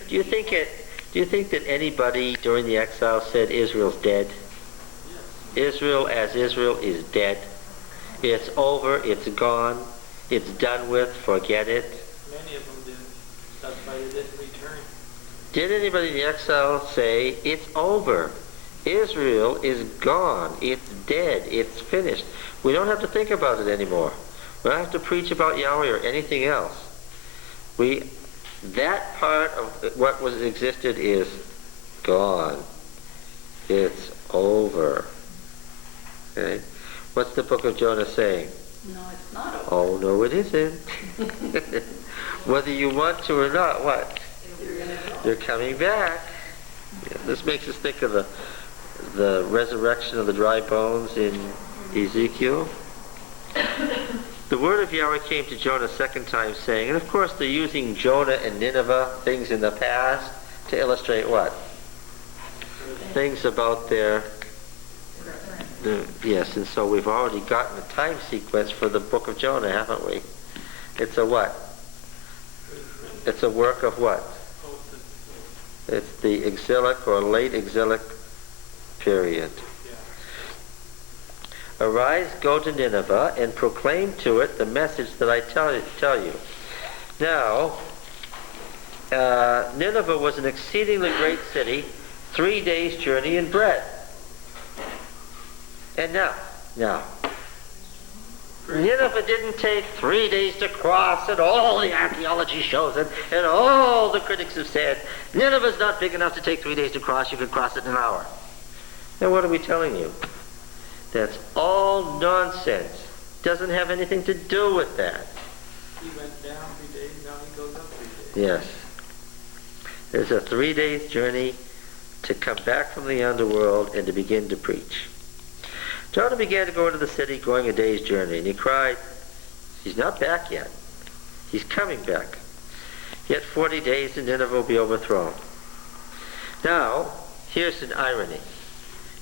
Do you think that anybody during the exile said Israel's dead? Israel as Israel is dead. It's over, it's gone, it's done with, forget it. Many of them did. That's why they didn't return. Did anybody in the exile say, it's over? Israel is gone. It's dead. It's finished. We don't have to think about it anymore. We don't have to preach about Yahweh or anything else. That part of what was existed is gone. It's over. Okay? What's the book of Jonah saying? No, it's not over. Oh, no, it isn't. Whether you want to or not, what? You're coming back. Yeah, this makes us think of the the resurrection of the dry bones in Ezekiel. The word of Yahweh came to Jonah a second time, saying, and of course they're using Jonah and Nineveh, things in the past, to illustrate what? Things about yes, and so we've already gotten a time sequence for the book of Jonah, haven't we? It's a what? It's a work of what? It's the exilic or late exilic period. Arise, go to Nineveh, and proclaim to it the message that I tell you. Now, Nineveh was an exceedingly great city, 3 days' journey in breadth. And now, Nineveh didn't take 3 days to cross, and all the archaeology shows it, and all the critics have said, Nineveh's not big enough to take 3 days to cross, you could cross it in an hour. Now what are we telling you? That's all nonsense. Doesn't have anything to do with that. He went down 3 days, now he goes up 3 days. Yes. There's a 3 days journey to come back from the underworld and to begin to preach. Jonah began to go into the city, going a day's journey, and he cried, he's not back yet. He's coming back. Yet 40 days and Nineveh will be overthrown. Now, here's an irony.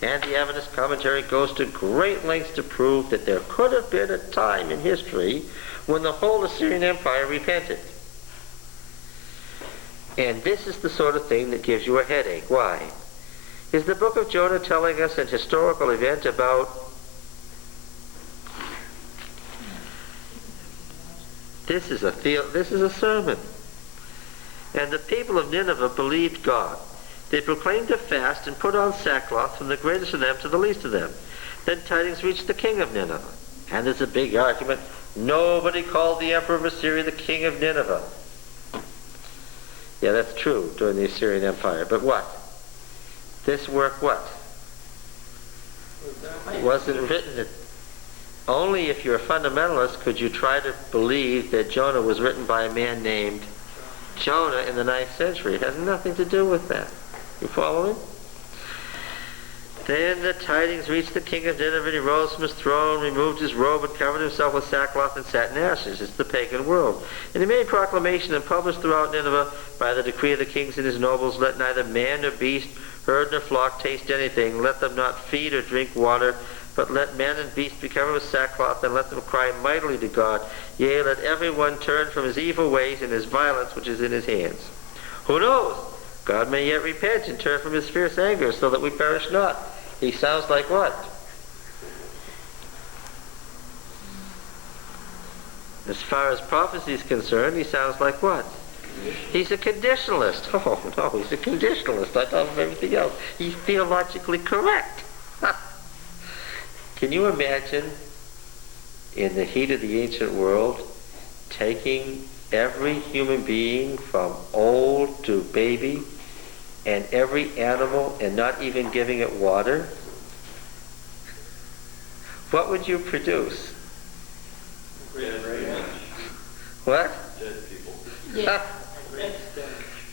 And the Adventist commentary goes to great lengths to prove that there could have been a time in history when the whole Assyrian Empire repented. And this is the sort of thing that gives you a headache. Why? Is the book of Jonah telling us an historical event about this is a sermon. And the people of Nineveh believed God. They proclaimed a fast and put on sackcloth from the greatest of them to the least of them. Then tidings reached the king of Nineveh. And there's a big argument. Nobody called the emperor of Assyria the king of Nineveh. Yeah, that's true during the Assyrian Empire. But what? This work what? Wasn't written. Only if you're a fundamentalist could you try to believe that Jonah was written by a man named Jonah in the 9th century. It has nothing to do with that. You following? Then the tidings reached the king of Nineveh, and he rose from his throne, removed his robe, and covered himself with sackcloth and sat in ashes. It's the pagan world. And he made proclamation and published throughout Nineveh, by the decree of the kings and his nobles, let neither man nor beast, herd nor flock taste anything. Let them not feed or drink water, but let man and beast be covered with sackcloth, and let them cry mightily to God. Yea, let every one turn from his evil ways and his violence which is in his hands. Who knows? God may yet repent and turn from his fierce anger, so that we perish not. He sounds like what? As far as prophecy is concerned, he sounds like what? He's a conditionalist. Oh, no, he's a conditionalist. I thought of everything else. He's theologically correct. Can you imagine, in the heat of the ancient world, taking every human being from old to baby and every animal and not even giving it water? What would you produce? What? Dead people. Yeah.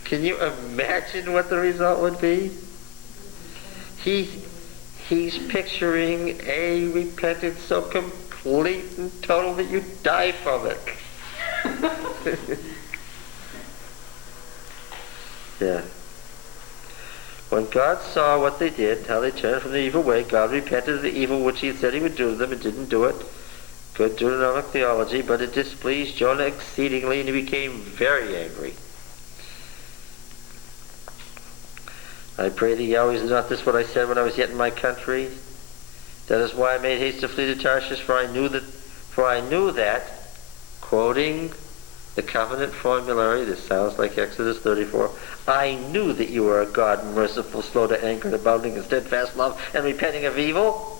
Can you imagine what the result would be? He's picturing a repentance so complete and total that you die from it. Yeah. When God saw what they did, how they turned from the evil way, God repented of the evil which he had said he would do to them and didn't do it. Good Deuteronomic theology, but it displeased Jonah exceedingly, and he became very angry. I pray thee, Yahweh, is not this what I said when I was yet in my country? That is why I made haste to flee to Tarshish, for I knew that, quoting the covenant formulary, this sounds like Exodus 34, I knew that you were a God merciful, slow to anger, and abounding in steadfast love, and repenting of evil.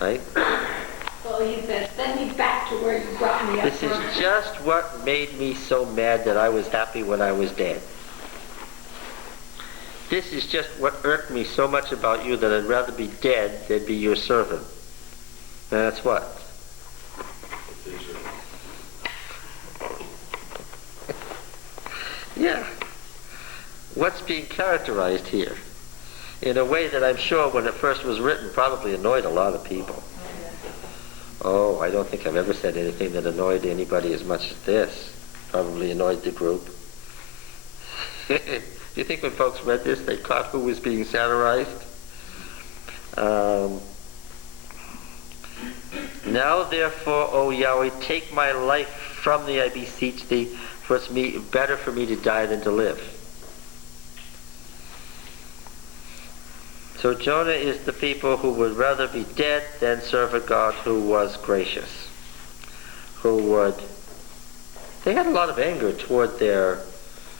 Right? Well, he says, send me back to where you brought me up This is from. just what made me so mad that I was happy when I was dead. This is just what irked me so much about you that I'd rather be dead than be your servant. And that's what? Yeah. what's being characterized here in a way that I'm sure when it first was written probably annoyed a lot of people. Oh, I don't think I've ever said anything that annoyed anybody as much as this. Probably annoyed the group. Do you think when folks read this, they caught who was being satirized? Now therefore, O Yahweh, take my life from thee, I beseech thee, for it's better for me to die than to live. So Jonah is the people who would rather be dead than serve a God who was gracious. They had a lot of anger toward their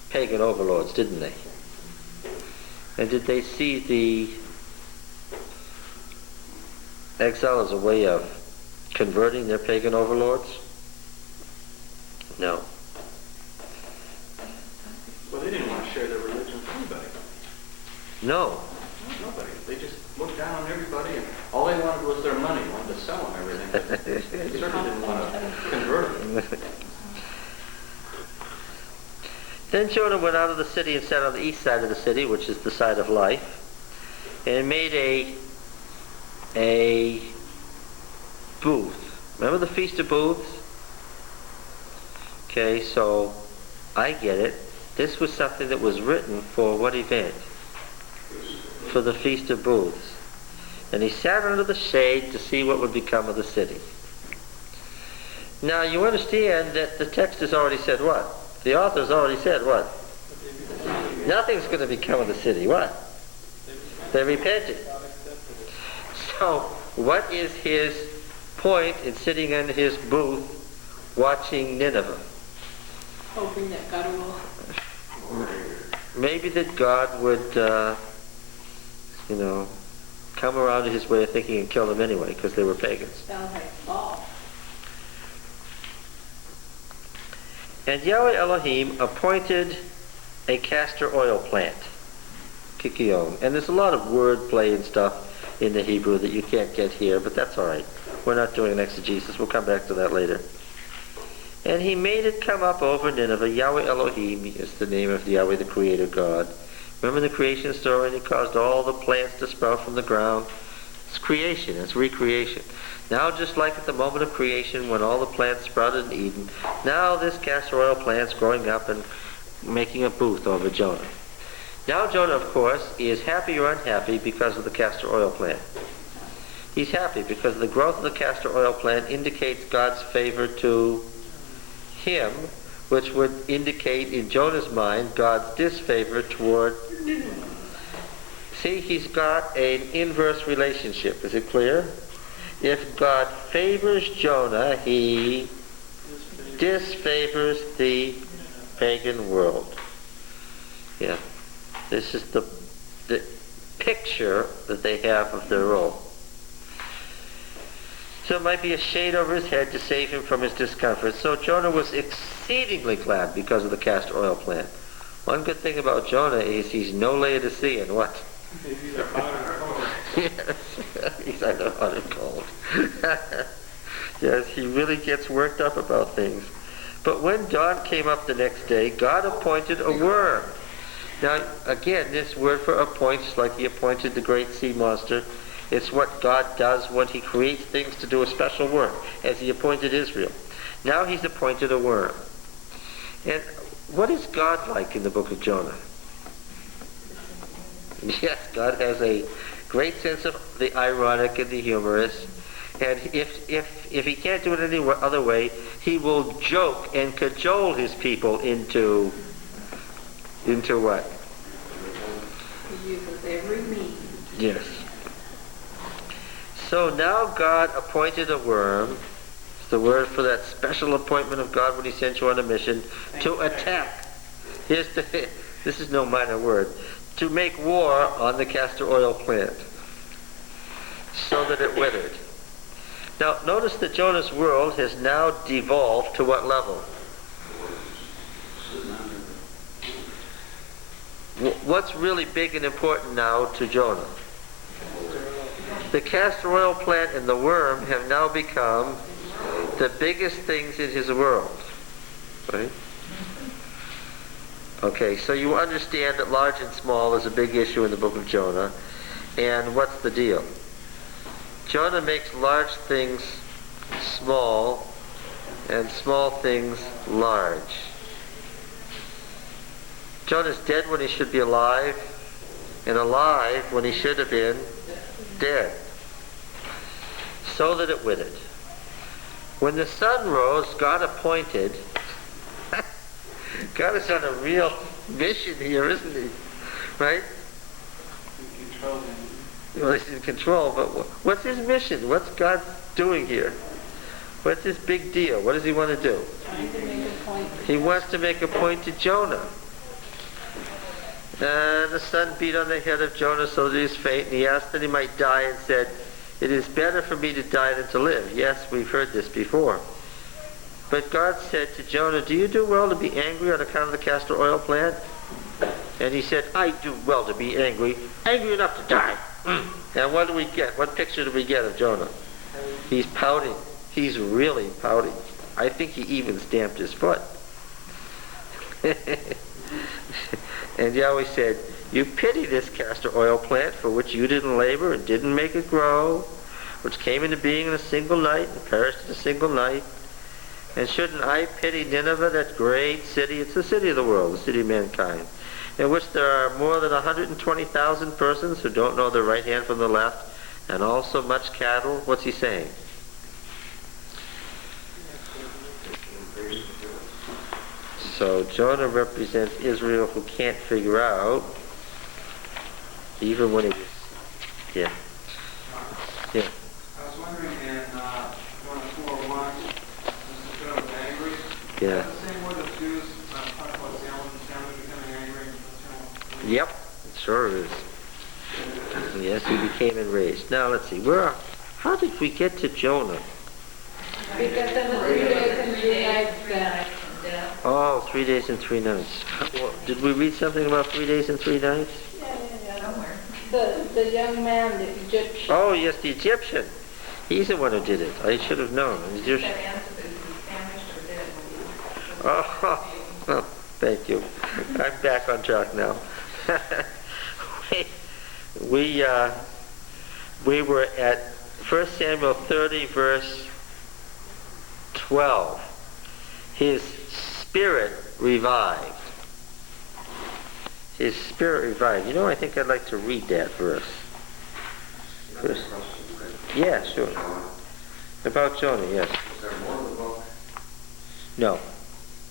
pagan overlords, didn't they? And did they see the exile as a way of converting their pagan overlords? No. Well, they didn't want to share their religion with anybody. No. Nobody. They just looked down on everybody, and all they wanted was their money. Wanted to sell them everything. They certainly didn't want to convert them. Then Jonah went out of the city and sat on the east side of the city, which is the side of life, and made a booth. Remember the Feast of Booths? Okay, so I get it. This was something that was written for what event? For the Feast of Booths. And he sat under the shade to see what would become of the city. Now you understand that the text has already said what? The author's already said what? Nothing's going to become of the city. What? They repented. So what is his point in sitting in his booth watching Nineveh? Hoping that God will. Maybe that God would, come around to his way of thinking and kill them anyway, because they were pagans. Sounds like Saul. And Yahweh Elohim appointed a castor oil plant, kikion. And there's a lot of wordplay and stuff in the Hebrew that you can't get here, but that's all right. We're not doing an exegesis. We'll come back to that later. And he made it come up over Nineveh. Yahweh Elohim is the name of Yahweh, the Creator God. Remember the creation story? And he caused all the plants to sprout from the ground. It's creation. It's recreation. Now, just like at the moment of creation when all the plants sprouted in Eden, now this castor oil plant's growing up and making a booth over Jonah. Now Jonah, of course, is happy or unhappy because of the castor oil plant. He's happy because the growth of the castor oil plant indicates God's favor to him, which would indicate in Jonah's mind God's disfavor toward. See, he's got an inverse relationship. Is it clear? If God favors Jonah, he disfavors the pagan world. Yeah. This is the picture that they have of their role. So it might be a shade over his head to save him from his discomfort. So Jonah was exceedingly glad because of the castor oil plant. One good thing about Jonah is he's no Laodicean. What? Yes, he's either hot or cold. Yes, he really gets worked up about things. But when dawn came up the next day, God appointed a worm. Now, again, this word for appoint, just like he appointed the great sea monster, it's what God does when he creates things to do a special work, as he appointed Israel. Now he's appointed a worm. And what is God like in the book of Jonah? Yes, God has a great sense of the ironic and the humorous. And if he can't do it any other way, he will joke and cajole his people into what? He uses every means. Yes. So now God appointed a worm. It's the word for that special appointment of God when he sent you on a mission to attack. This is no minor word. To make war on the castor oil plant so that it withered. Now, notice that Jonah's world has now devolved to what level? What's really big and important now to Jonah? The castor oil plant and the worm have now become the biggest things in his world. Right? Okay, so you understand that large and small is a big issue in the book of Jonah. And what's the deal? Jonah makes large things small and small things large. Jonah's dead when he should be alive, and alive when he should have been dead. So that it witted. When the sun rose, God appointed. God is on a real mission here, isn't he? Right? Well, he's in control, but what's his mission? What's God doing here? What's his big deal? What does he want to do? Trying to make a point. He wants to make a point to Jonah. And the sun beat on the head of Jonah so that he was faint, and he asked that he might die and said, "It is better for me to die than to live." Yes, we've heard this before. But God said to Jonah, "Do you do well to be angry on account of the castor oil plant?" And he said, "I do well to be angry enough to die." And what do we get? What picture do we get of Jonah? He's pouting. He's really pouting. I think he even stamped his foot. And Yahweh said, "You pity this castor oil plant for which you didn't labor and didn't make it grow, which came into being in a single night and perished in a single night. And shouldn't I pity Nineveh, that great city?" It's the city of the world, the city of mankind, in which there are more than 120,000 persons who don't know their right hand from the left, and also much cattle. What's he saying? So Jonah represents Israel, who can't figure out, even when he was, yeah. I was wondering in Jonah 4:1, Mr. Jonah was angry. Yeah. Is that the same word that's used talk about Samuel becoming angry? Yep, it sure is. Yes, he became enraged. Now let's see, how did we get to Jonah? Because of the 3 days and 3 nights then. Oh, 3 days and 3 nights. Well, did we read something about 3 days and 3 nights? Yeah. Somewhere. The young man, the Egyptian. Oh, yes, the Egyptian. He's the one who did it. I should have known. The That Egyptian. answer that he was famished or dead when he Oh, thank you. I'm back on track now. we were at 1 Samuel 30, verse 12. His spirit revived. His spirit revived. You know, I think I'd like to read that verse. Yeah, sure. About Jonah, yes. Is there more in the book? No.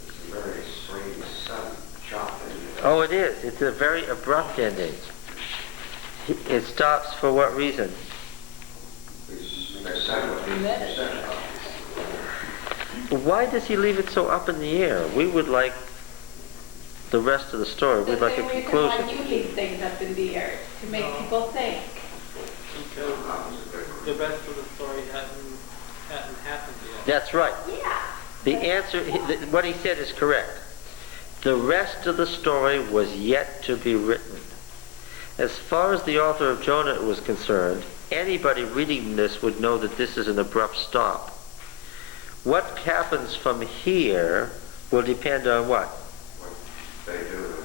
It's a very strange, sudden, chop ending. Oh, it is. It's a very abrupt ending. It stops for what reason? Why does he leave it so up in the air? We would like the rest of the story. We'd like a The same reason conclusion. why you leave things up in the air, to make people think. Because the rest of the story hadn't happened yet. That's right. Yeah. The answer, what he said is correct. The rest of the story was yet to be written. As far as the author of Jonah was concerned, anybody reading this would know that this is an abrupt stop. What happens from here will depend on what?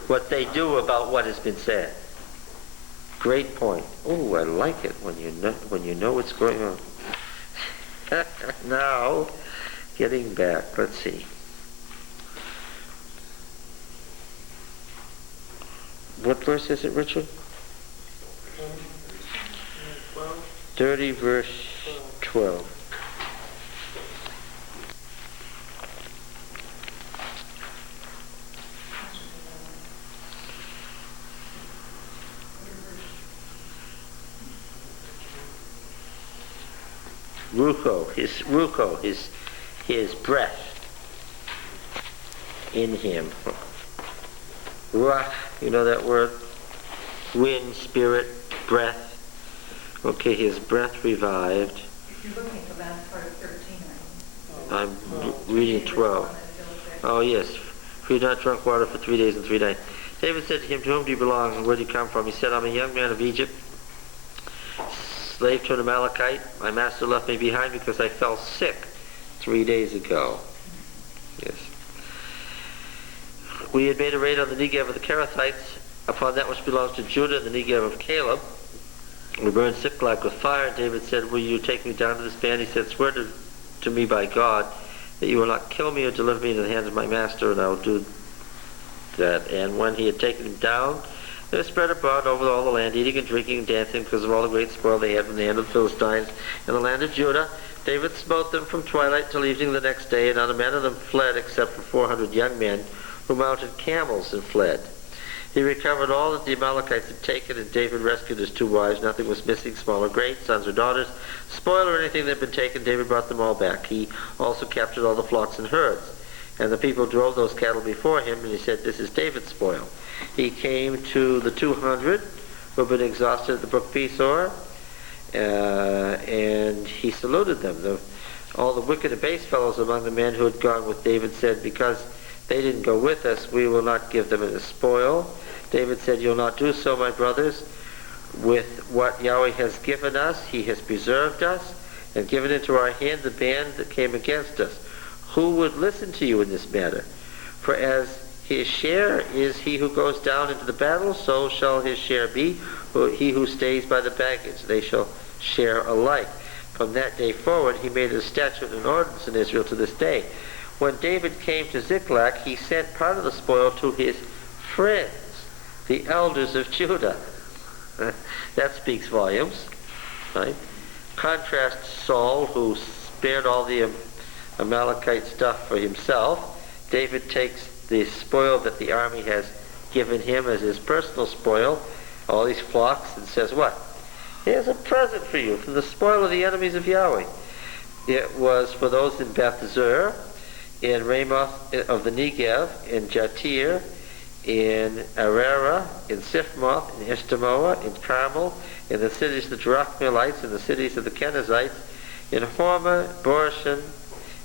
What they do about what has been said. Great point. Oh, I like it when you know what's going on. Now, getting back, let's see. What verse is it, Richard? 30, verse 12. His breath in him. Ruach, you know that word? Wind, spirit, breath. Okay, his breath revived. If you're looking at the last part of 13, I'm reading 12. Oh yes, for you not drunk water for 3 days and 3 nights. David said to him, "To whom do you belong and where do you come from?" He said, "I'm a young man of Egypt, slave to an Amalekite. My master left me behind because I fell sick 3 days ago." Yes. We had made a raid on the Negev of the Kerethites, upon that which belongs to Judah, and the Negev of Caleb. We burned Ziklag with fire, and David said, will you take me down to this band? He said, swear to me by God that you will not kill me or deliver me into the hands of my master, and I will do that. And when he had taken him down, they were spread abroad over all the land, eating and drinking and dancing because of all the great spoil they had from the hand of the Philistines in the land of Judah. David smote them from twilight till evening the next day, and not a man of them fled except for 400 young men who mounted camels and fled. He recovered all that the Amalekites had taken, and David rescued his 2 wives. Nothing was missing, small or great, sons or daughters, spoil or anything that had been taken. David brought them all back. He also captured all the flocks and herds. And the people drove those cattle before him, and he said, this is David's spoil. He came to the 200 who had been exhausted at the brook Besor, and he saluted them. All the wicked and base fellows among the men who had gone with David said, because they didn't go with us, we will not give them as spoil. David said, you'll not do so, my brothers. With what Yahweh has given us, he has preserved us and given into our hand the band that came against us. Who would listen to you in this matter? For as his share is he who goes down into the battle, so shall his share be he who stays by the baggage. They shall share alike. From that day forward, he made a statute and ordinance in Israel to this day. When David came to Ziklag, he sent part of the spoil to his friends, the elders of Judah. That speaks volumes, right? Contrast Saul, who spared all the Amalekite stuff for himself. David takes the spoil that the army has given him as his personal spoil, all these flocks, and says, what? Here's a present for you from the spoil of the enemies of Yahweh. It was for those in Beth-zur, in Ramoth of the Negev, in Jatir, in Arara, in Sifmoth, in Eshtemoa, in Carmel, in the cities of the Jerachmeelites, in the cities of the Kenizzites, in Hormah, Borshan,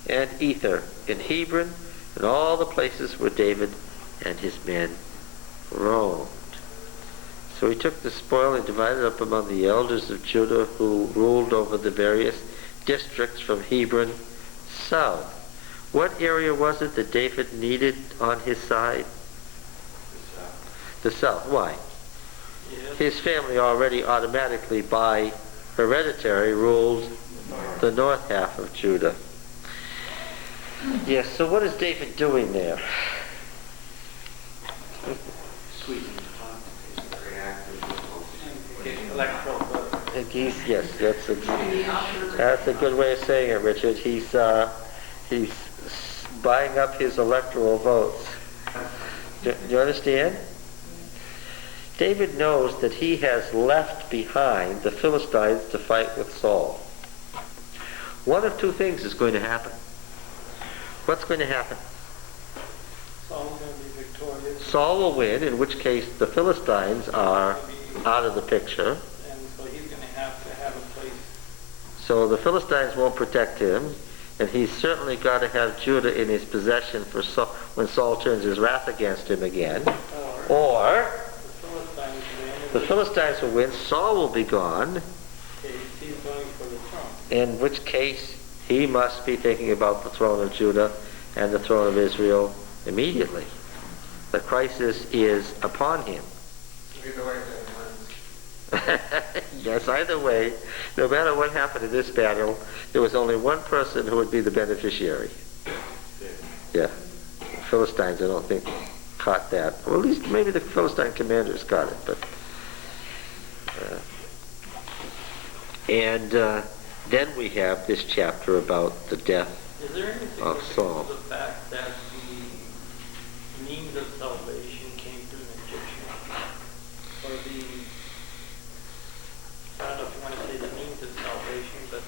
and Ether, in Hebron, and all the places where David and his men roamed. So he took the spoil and divided up among the elders of Judah who ruled over the various districts from Hebron south. What area was it that David needed on his side? The south. Why? Yes. His family already automatically, by hereditary, ruled the north half of Judah. Yes, so what is David doing there? Yes, that's a good way of saying it, Richard. He's buying up his electoral votes. Do you understand? David knows that he has left behind the Philistines to fight with Saul. One of 2 things is going to happen. What's going to happen? Saul's going to be victorious. Saul will win, in which case the Philistines are out of the picture. And so he's going to have a place. So the Philistines won't protect him, and he's certainly got to have Judah in his possession for Saul, when Saul turns his wrath against him again. Or the Philistines will win, Saul will be gone, He's going for the throne. in which case he must be thinking about the throne of Judah and the throne of Israel immediately. The crisis is upon him. Either way, that wins. Yes, either way, no matter what happened in this battle, there was only one person who would be the beneficiary. Yeah. The Philistines, I don't think, caught that. Well, at least maybe the Philistine commanders got it, but... then we have this chapter about the death Is there anything of Saul. the fact that the means of salvation came through an Egyptian? Or I don't know if you want to say the means of salvation, but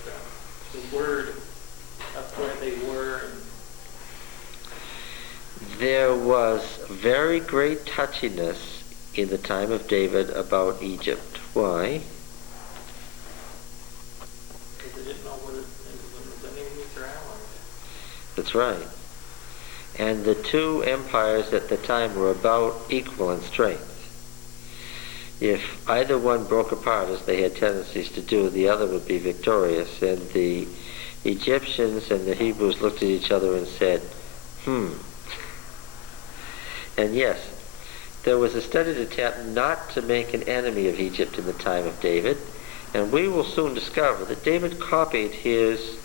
the word of where they were. There was very great touchiness in the time of David about Egypt. Why? Because they didn't know whether it was enemies or allies. That's right. And the 2 empires at the time were about equal in strength. If either one broke apart, as they had tendencies to do, the other would be victorious. And the Egyptians and the Hebrews looked at each other and said, And yes, there was a studied attempt not to make an enemy of Egypt in the time of David, and we will soon discover that David copied his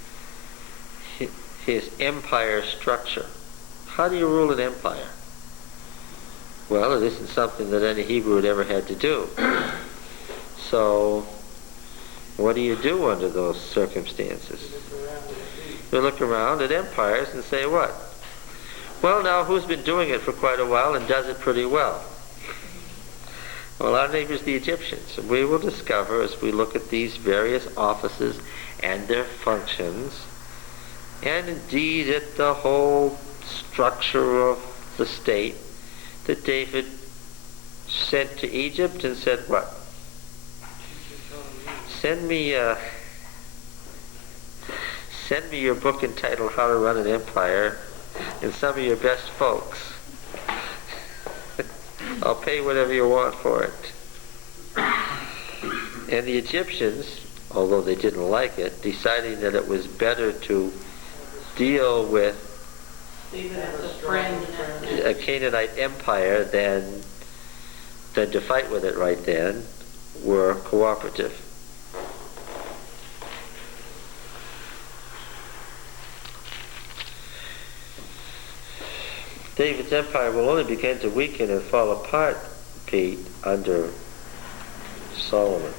empire structure. How do you rule an empire? Well, it isn't something that any Hebrew had ever had to do. So, what do you do under those circumstances? You look around at empires and say what? Well, now, who's been doing it for quite a while and does it pretty well? Well, our neighbors, the Egyptians. We will discover as we look at these various offices and their functions, and indeed at the whole structure of the state, that David sent to Egypt and said what? Send me your book entitled How to Run an Empire and some of your best folks. I'll pay whatever you want for it. And the Egyptians, although they didn't like it, deciding that it was better to deal with a Canaanite empire than to fight with it right then, were cooperative. David's empire will only begin to weaken and fall apart, Pete, under Solomon.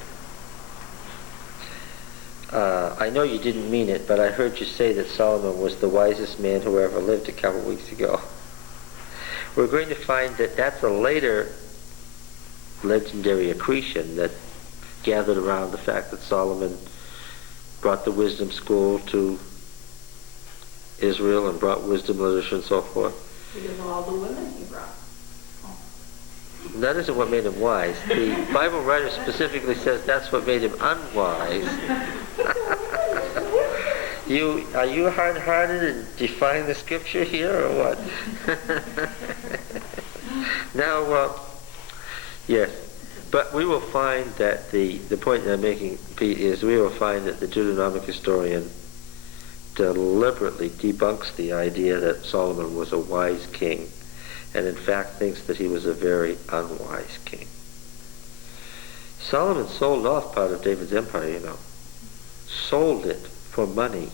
I know you didn't mean it, but I heard you say that Solomon was the wisest man who ever lived a couple weeks ago. We're going to find that that's a later legendary accretion that gathered around the fact that Solomon brought the wisdom school to Israel and brought wisdom literature and so forth. Because of all the women he brought. That isn't what made him wise. The Bible writer specifically says that's what made him unwise. Are you hard-hearted and defying the scripture here, or what? Now, yes. But we will find that the point that I'm making, Pete, is we will find that the Deuteronomic historian deliberately debunks the idea that Solomon was a wise king, and in fact thinks that he was a very unwise king. Solomon sold off part of David's empire, you know. Sold it for money.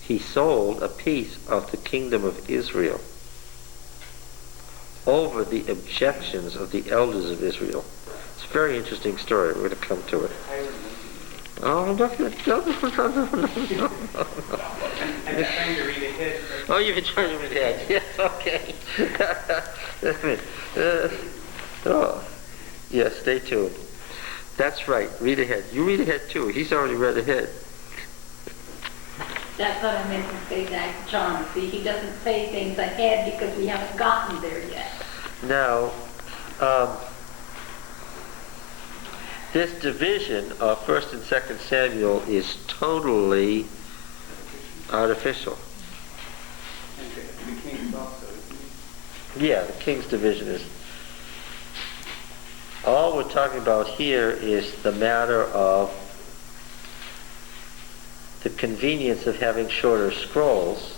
He sold a piece of the kingdom of Israel over the objections of the elders of Israel. It's a very interesting story. We're going to come to it. Oh, no. I'm just trying to read ahead. Oh, you've been trying to read ahead. Yes, okay. Oh, yes, stay tuned. That's right. Read ahead. You read ahead too. He's already read ahead. That's what I meant to say that, John. See, he doesn't say things ahead because we haven't gotten there yet. Now, this division of 1st and 2nd Samuel is totally artificial. And the kings also. Yeah, the king's division is. All we're talking about here is the matter of the convenience of having shorter scrolls.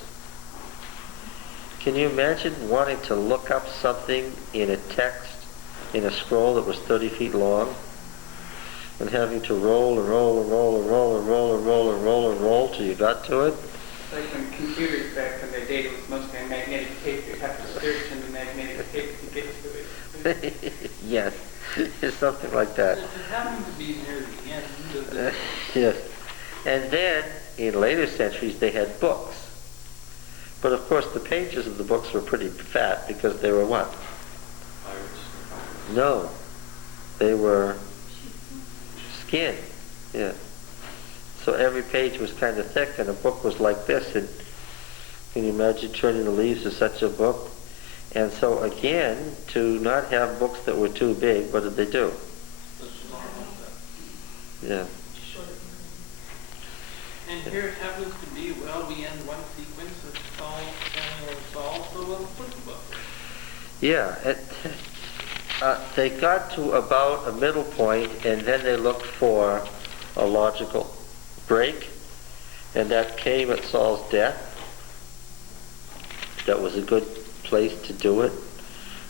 Can you imagine wanting to look up something in a text, in a scroll that was 30 feet long, and having to roll and roll and roll and roll and roll and roll and roll and roll till you got to it? It's like when computers back in the day, it was mostly on magnetic tape. You'd have to search in the magnetic tape to get to it. Yes, it's something like that. It happened to be near the end of the... Yes. And then, in later centuries, they had books. But of course, the pages of the books were pretty fat because they were what? No. They were skin. Yeah. So every page was kind of thick, and a book was like this. And can you imagine turning the leaves of such a book? And so again, to not have books that were too big, what did they do? Yeah. And here it happens to be, well, we end one sequence with Saul, Samuel, and Saul, so we'll put the book. Yeah. They got to about a middle point, and then they looked for a logical break, and that came at Saul's death. That was a good place to do it,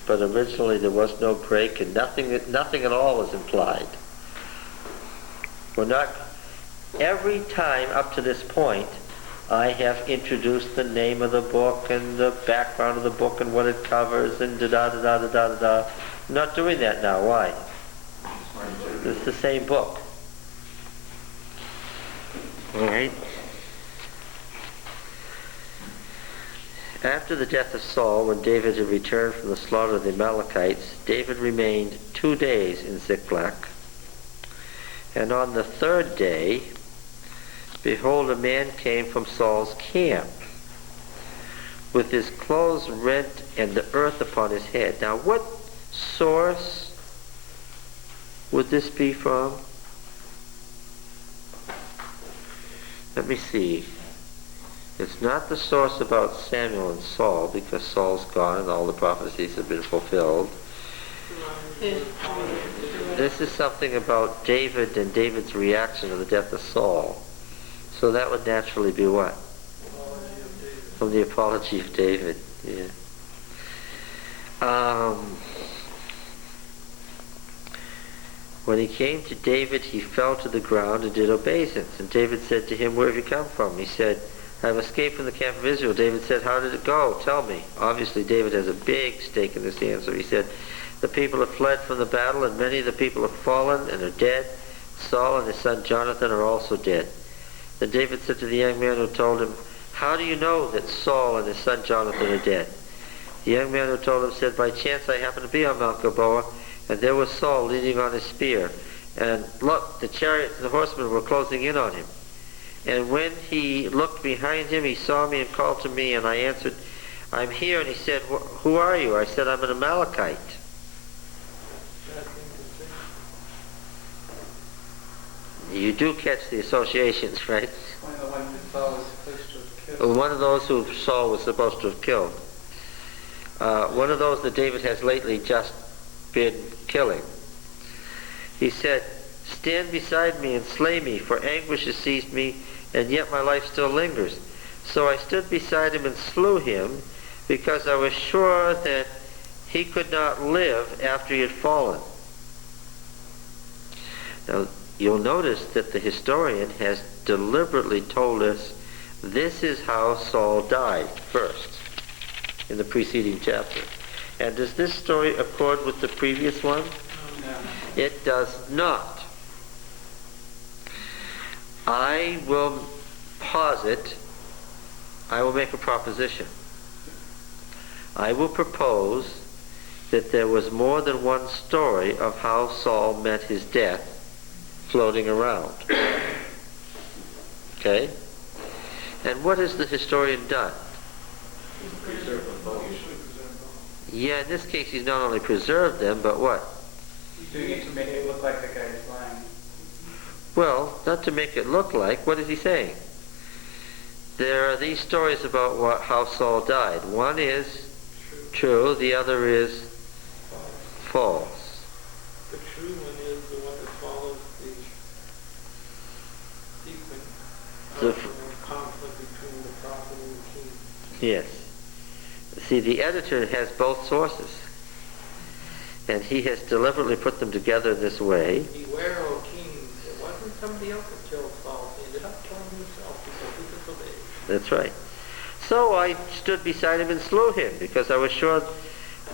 but originally there was no break and nothing at all was implied. We're not, every time up to this point, I have introduced the name of the book and the background of the book and what it covers and da-da-da-da-da-da-da. I'm not doing that now. Why? It's the same book. All right? After the death of Saul, when David had returned from the slaughter of the Amalekites, David remained 2 days in Ziklag. And on the 3rd day, behold, a man came from Saul's camp, with his clothes rent and the earth upon his head. Now, what source would this be from? Let me see. It's not the source about Samuel and Saul, because Saul's gone and all the prophecies have been fulfilled. This is something about David and David's reaction to the death of Saul. So that would naturally be what? From the Apology of David. Yeah. When he came to David, he fell to the ground and did obeisance. And David said to him, "Where have you come from?" He said, "I have escaped from the camp of Israel." David said, "How did it go? Tell me." Obviously, David has a big stake in this answer. He said, "The people have fled from the battle, and many of the people have fallen and are dead. Saul and his son Jonathan are also dead." Then David said to the young man who told him, "How do you know that Saul and his son Jonathan are dead?" The young man who told him said, "By chance I happened to be on Mount Gilboa, and there was Saul leaning on his spear. And look, the chariots and the horsemen were closing in on him. And when he looked behind him, he saw me and called to me, and I answered, 'I'm here.' And he said, 'Who are you?' I said, 'I'm an Amalekite.'" You do catch the associations, right? One of the ones that Saul was supposed to have killed. One of those who Saul was supposed to have killed. One of those that David has lately just been killing. He said, "Stand beside me and slay me, for anguish has seized me, and yet my life still lingers." So I stood beside him and slew him, because I was sure that he could not live after he had fallen. Now, you'll notice that the historian has deliberately told us this is how Saul died first, in the preceding chapter. And does this story accord with the previous one? No. It does not. I will posit, I will make a proposition. I will propose that there was more than one story of how Saul met his death floating around. Okay? And what has the historian done? Yeah, in this case he's not only preserved them, but what? He's doing it to make it look like the guy's lying. Well, not to make it look like. What is he saying? There are these stories about how Saul died. One is true, the other is false. The true one is the one that follows the sequence of the conflict between the prophet and the king. Yes. See, the editor has both sources, and he has deliberately put them together in this way. Beware, O king, it wasn't somebody else that killed Saul. He ended up killing himself because he disobeyed. That's right. So I stood beside him and slew him, because I was sure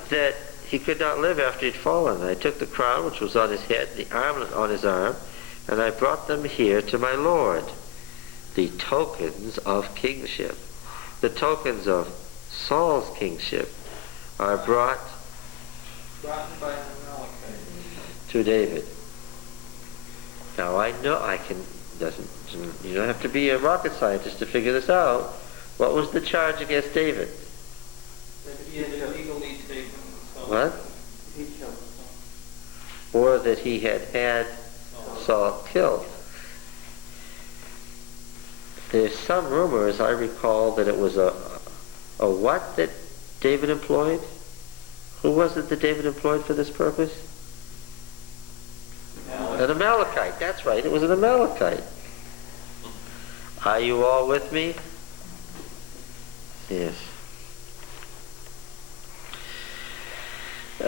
that he could not live after he'd fallen. I took the crown which was on his head, the armlet on his arm, and I brought them here to my Lord. The tokens of kingship. The tokens of Saul's kingship are brought By an Amalekite. to David. Now I know you don't have to be a rocket scientist to figure this out. What was the charge against David? That he had illegally taken Saul. What? He killed Saul. Or that he had Saul killed. There's some rumor, as I recall, that it was a what that David employed? Who was it that David employed for this purpose? An Amalekite. That's right, it was an Amalekite. Are you all with me? Yes.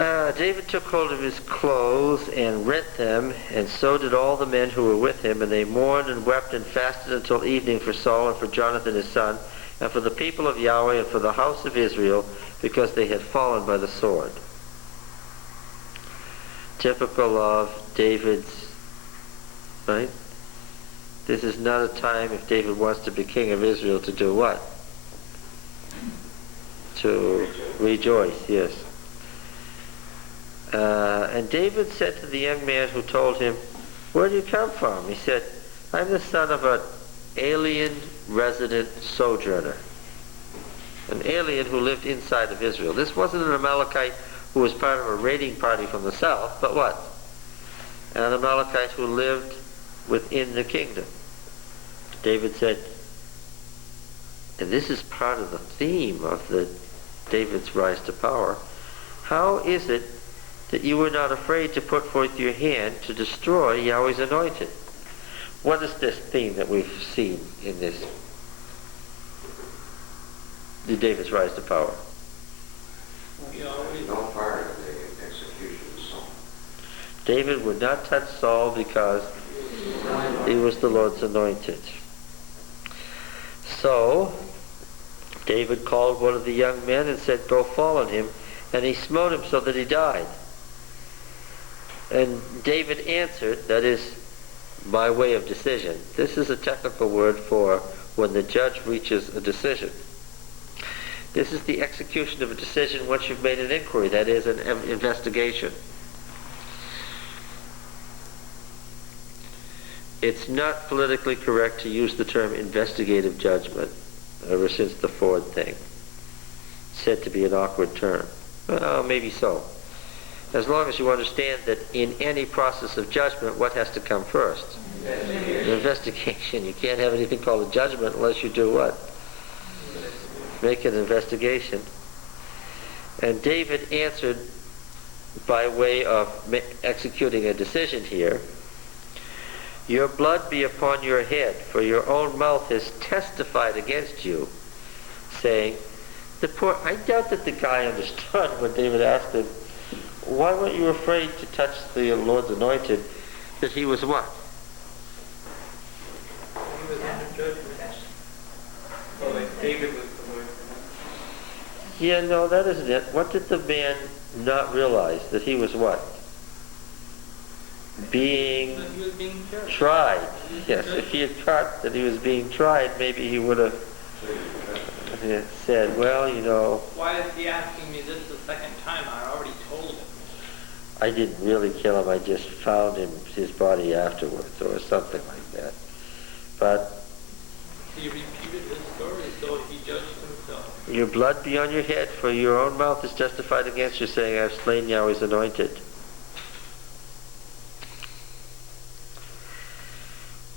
David took hold of his clothes and rent them, and so did all the men who were with him, and they mourned and wept and fasted until evening for Saul and for Jonathan his son, and for the people of Yahweh and for the house of Israel, because they had fallen by the sword. Typical of David's, right? This is not a time, if David wants to be king of Israel, to do what? To rejoice, yes. And David said to the young man who told him, "Where do you come from?" He said, "I'm the son of an alien resident sojourner." An alien who lived inside of Israel. This wasn't an Amalekite who was part of a raiding party from the south, but what? An Amalekite who lived within the kingdom. David said, and this is part of the theme of David's rise to power, "How is it that you were not afraid to put forth your hand to destroy Yahweh's anointed?" What is this theme that we've seen in this? David's rise to power. No part of the execution of Saul. David would not touch Saul because he was the Lord's anointed. So, David called one of the young men and said, "Go fall on him," and he smote him so that he died. And David answered, that is, by way of decision. This is a technical word for when the judge reaches a decision. This is the execution of a decision once you've made an inquiry, that is, an investigation. It's not politically correct to use the term investigative judgment ever since the Ford thing. It's said to be an awkward term. Well, maybe so. As long as you understand that in any process of judgment, what has to come first? An investigation. You can't have anything called a judgment unless you do what? Make an investigation. And David answered by way of executing a decision here, "Your blood be upon your head, for your own mouth has testified against you," saying, I doubt that the guy understood when David asked him, "Why weren't you afraid to touch the Lord's anointed?" That he was what? He was under judgment. So like David was the Lord. Yeah, no, that isn't it. What did the man not realize? That he was what? Being But he was being judged. tried. Yes, if he had caught that he was being tried, maybe he would have said, "Well, you know, Why is he asking me this the second time? I already told him. I didn't really kill him. I just found his body afterwards," or something like that. But He repeated his story, so he judged himself. your blood be on your head, for your own mouth is justified against you, saying, "I've slain Yahweh's anointed."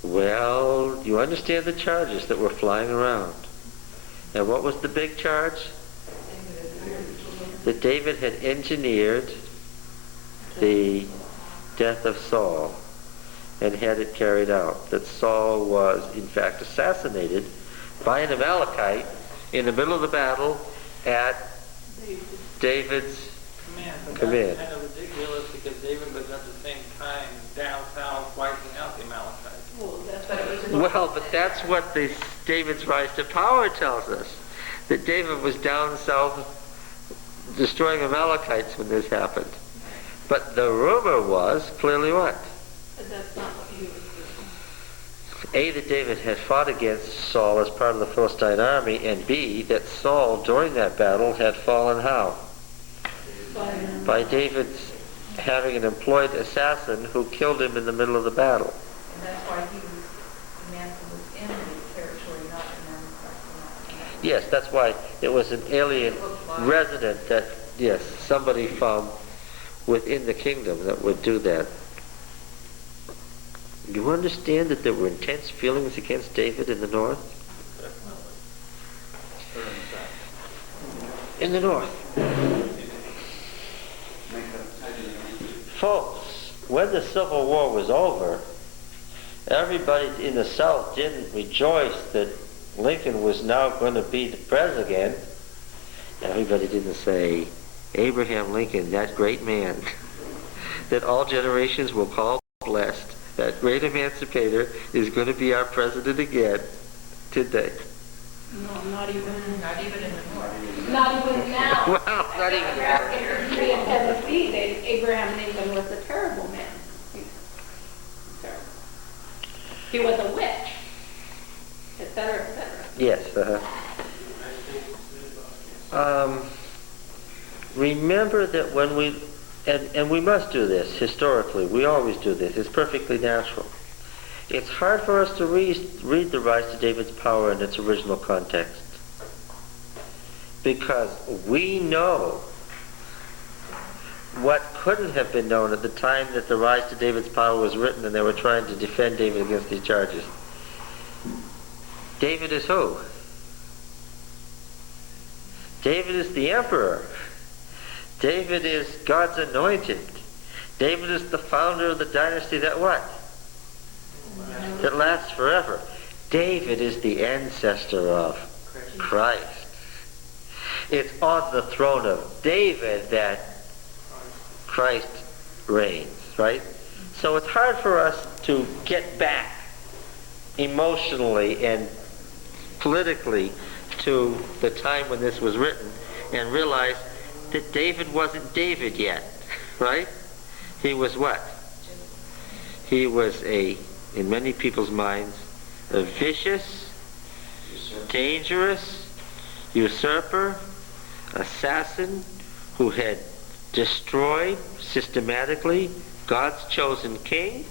Well, you understand the charges that were flying around. And what was the big charge? That David had engineered the death of Saul and had it carried out. That Saul was, in fact, assassinated by an Amalekite in the middle of the battle at David's But command. that's kind of ridiculous because David was at the same time down south wiping out the Amalekites. Well, that's But what it was Well, but that's what David's rise to power tells us. That David was down south destroying Amalekites when this happened. But the rumor was clearly what? But that's not what he was doing. A, that David had fought against Saul as part of the Philistine army, and B, that Saul, during that battle, had fallen how? By David's having an employed assassin who killed him in the middle of the battle. And that's why he was the man who was in the territory, not an Amalekite. Yes, that's why it was an alien resident that, yes, somebody from within the kingdom that would do that. You understand that there were intense feelings against David in the north? In the north. Folks, when the Civil War was over, everybody in the South didn't rejoice that Lincoln was now going to be the president again. Everybody didn't say, Abraham Lincoln, that great man that all generations will call blessed, that great emancipator, is going to be our president again today. No, not even in the north. Not even now. Well, not even American history in Tennessee, Abraham Lincoln was a terrible man. Terrible. He was a witch, etc., etc. Yes. Remember that when we, and we must do this historically, we always do this, it's perfectly natural. It's hard for us to read the rise to David's power in its original context, because we know what couldn't have been known at the time that the rise to David's power was written and they were trying to defend David against these charges. David is who? David is the emperor. David is God's anointed. David is the founder of the dynasty that what? That lasts forever. David is the ancestor of Christ. It's on the throne of David that Christ reigns, right? So it's hard for us to get back emotionally and politically to the time when this was written and realize that David wasn't David yet, right? He was what? He was in many people's minds, a vicious, dangerous usurper, assassin who had destroyed systematically God's chosen king,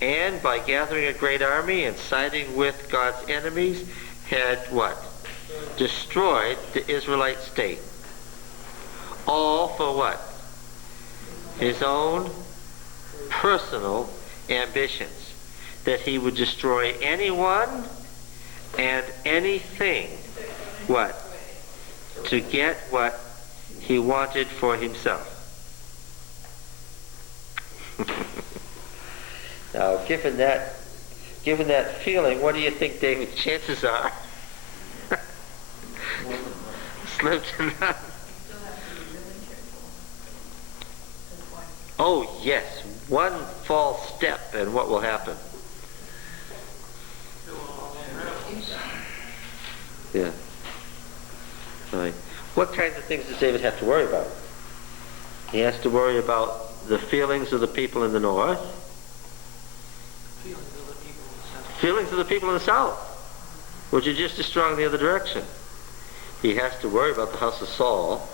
and by gathering a great army and siding with God's enemies, had what? Destroyed the Israelite state. All for what? His own personal ambitions. That he would destroy anyone and anything, what? To get what he wanted for himself. Now, given that feeling, what do you think David's chances are? Slim to none. Oh yes, one false step and what will happen? Yeah. Right. What kinds of things does David have to worry about? He has to worry about the feelings of the people in the north. Feelings of the people in the south, which are just as strong the other direction. He has to worry about the house of Saul.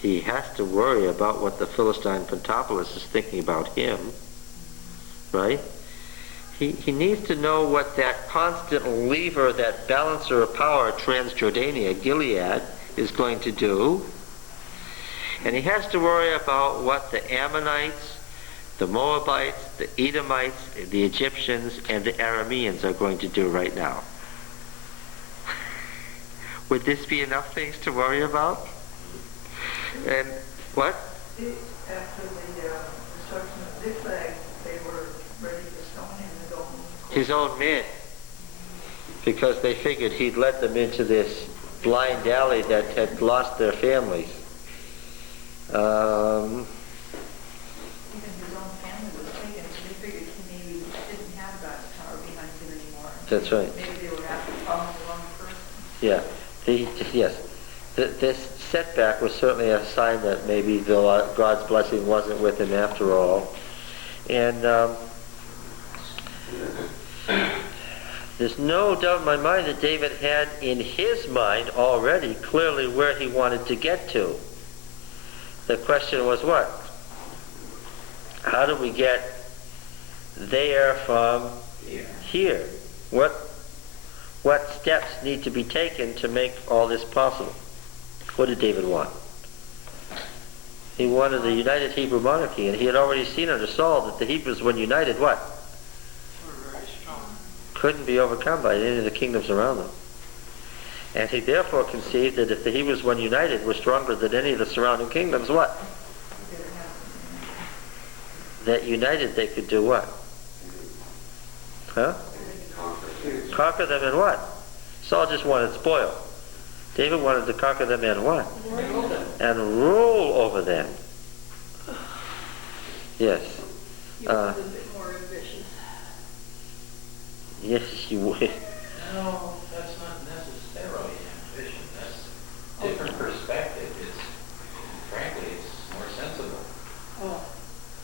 He has to worry about what the Philistine Pentapolis is thinking about him. Right? He needs to know what that constant lever, that balancer of power, Transjordania, Gilead, is going to do. And he has to worry about what the Ammonites, the Moabites, the Edomites, the Egyptians, and the Arameans are going to do right now. Would this be enough things to worry about? And what? After the destruction of Ziklag, they were ready to stone him and go his own men, because they figured he'd let them into this blind alley that had lost their families. Even his own family was taken, so they figured he maybe didn't have God's power behind him anymore. That's right. Maybe they were after following the wrong person. Yeah. Yes. This setback was certainly a sign that maybe God's blessing wasn't with him after all. And there's no doubt in my mind that David had in his mind already clearly where he wanted to get to. The question was what? How do we get there from here? What steps need to be taken to make all this possible? What did David want? He wanted a united Hebrew monarchy, and he had already seen under Saul that the Hebrews, when united, what? We're very strong. Couldn't be overcome by any of the kingdoms around them. And he therefore conceived that if the Hebrews, when united, were stronger than any of the surrounding kingdoms, what? That united they could do what? Huh? Conquer them in what? Saul just wanted spoil. David wanted to conquer them and what? And rule over them. Yes. He was a bit more ambitious. Yes, you would. No, that's not necessarily ambition. That's different perspective. It's, frankly, it's more sensible. Oh.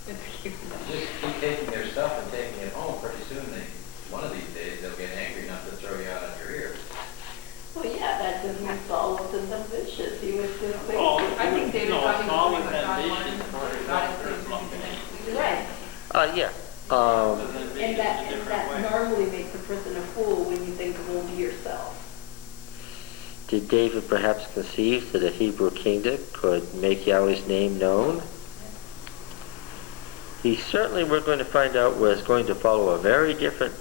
Just keep taking their stuff and taking it home. Pretty soon, one of these days, they'll get angry enough to throw you out on your ears. Well, yeah, that doesn't mean Saul wasn't ambitious. He was just Oh, thinking. I think David no, thought he was Saul doing was what God ambitious wanted him for to do. his God welfare is as long as pleasing. Right. Yeah. And that normally makes a person a fool when you think of only yourself. Did David perhaps conceive that a Hebrew kingdom could make Yahweh's name known? He certainly, we're going to find out, was going to follow a very different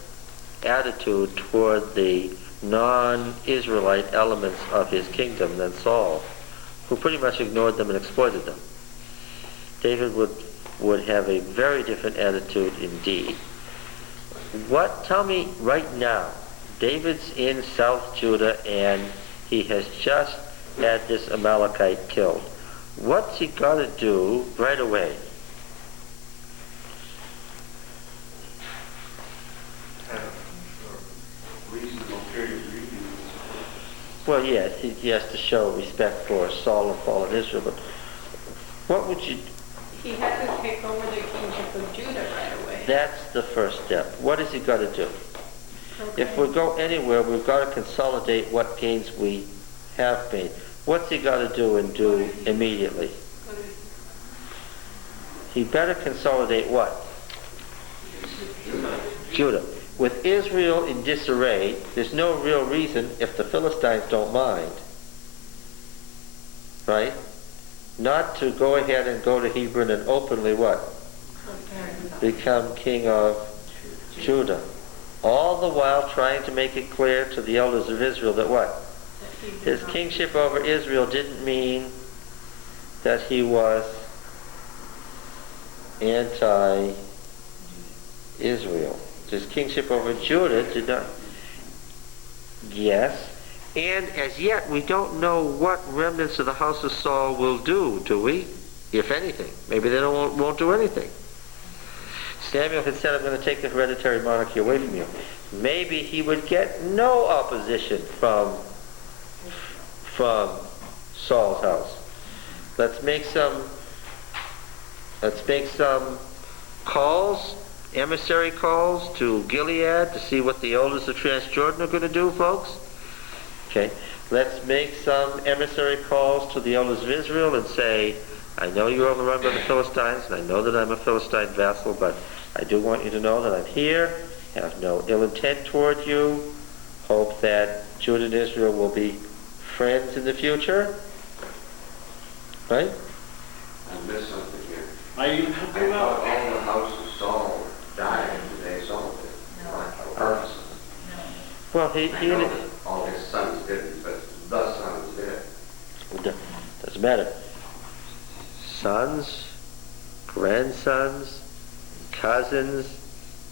attitude toward the non-Israelite elements of his kingdom than Saul, who pretty much ignored them and exploited them. David would have a very different attitude indeed. Tell me right now, David's in South Judah and he has just had this Amalekite killed. What's he got to do right away? Have a reasonable period of reading. Well, yes, he has to show respect for Saul and fallen Israel, but what would you... He had to take over the kingship of Judah right away. That's the first step. What has he got to do? Okay. If we go anywhere, we've got to consolidate what gains we have made. What's he got to do and do immediately? He better consolidate what? Judah. With Israel in disarray, there's no real reason, if the Philistines don't mind, right, not to go ahead and go to Hebron and openly what? Become king of Judah. All the while trying to make it clear to the elders of Israel that what? His kingship over Israel didn't mean that he was anti-Israel. His kingship over Judah did not. Yes. And as yet, we don't know what remnants of the house of Saul will do we? If anything. Maybe they won't do anything. Samuel had said, I'm going to take the hereditary monarchy away from you. Maybe he would get no opposition from Saul's house. Let's make some calls, emissary calls to Gilead to see what the elders of Transjordan are going to do, folks. Okay, let's make some emissary calls to the elders of Israel and say, I know you're overrun by the Philistines, and I know that I'm a Philistine vassal, but I do want you to know that I'm here, have no ill intent toward you, hope that Judah and Israel will be friends in the future. Right? I missed something here. I even I thought all the house of Saul died the day Saul did. Well, I know that all his sons didn't, but the sons did. Doesn't matter. Sons, grandsons, cousins,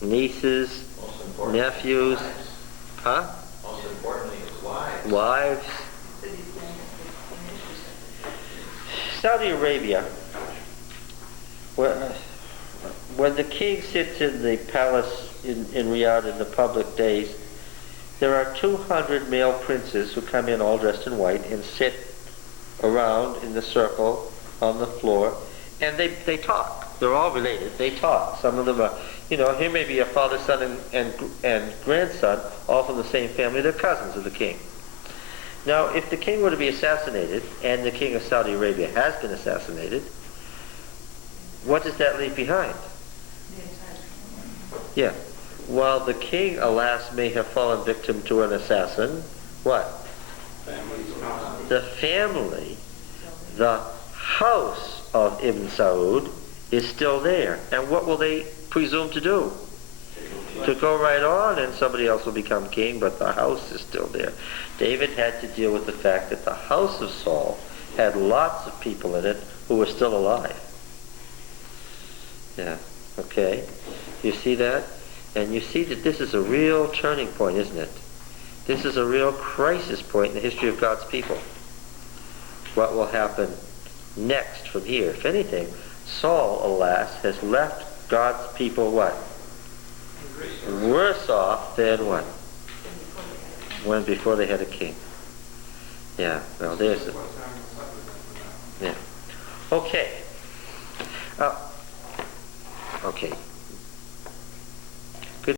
nieces, Most importantly, nephews, wives. huh? Most importantly, his wives. Wives. Saudi Arabia, when the king sits in the palace in Riyadh in the public days, there are 200 male princes who come in all dressed in white and sit around in the circle on the floor, and they talk. They're all related. They talk. Some of them are, here may be a father, son, and grandson, all from the same family. They're cousins of the king. Now, if the king were to be assassinated, and the king of Saudi Arabia has been assassinated, what does that leave behind? Yeah. While the king, alas, may have fallen victim to an assassin, what? The family, the house of Ibn Saud is still there. And what will they presume to do? To go right on and somebody else will become king, but the house is still there. David had to deal with the fact that the house of Saul had lots of people in it who were still alive. Yeah, okay. You see that? And you see that this is a real turning point, isn't it? This is a real crisis point in the history of God's people. What will happen next from here? If anything, Saul, alas, has left God's people what? Worse off than what? When before they had a king. Yeah, well, there's a... Yeah. Okay. Okay.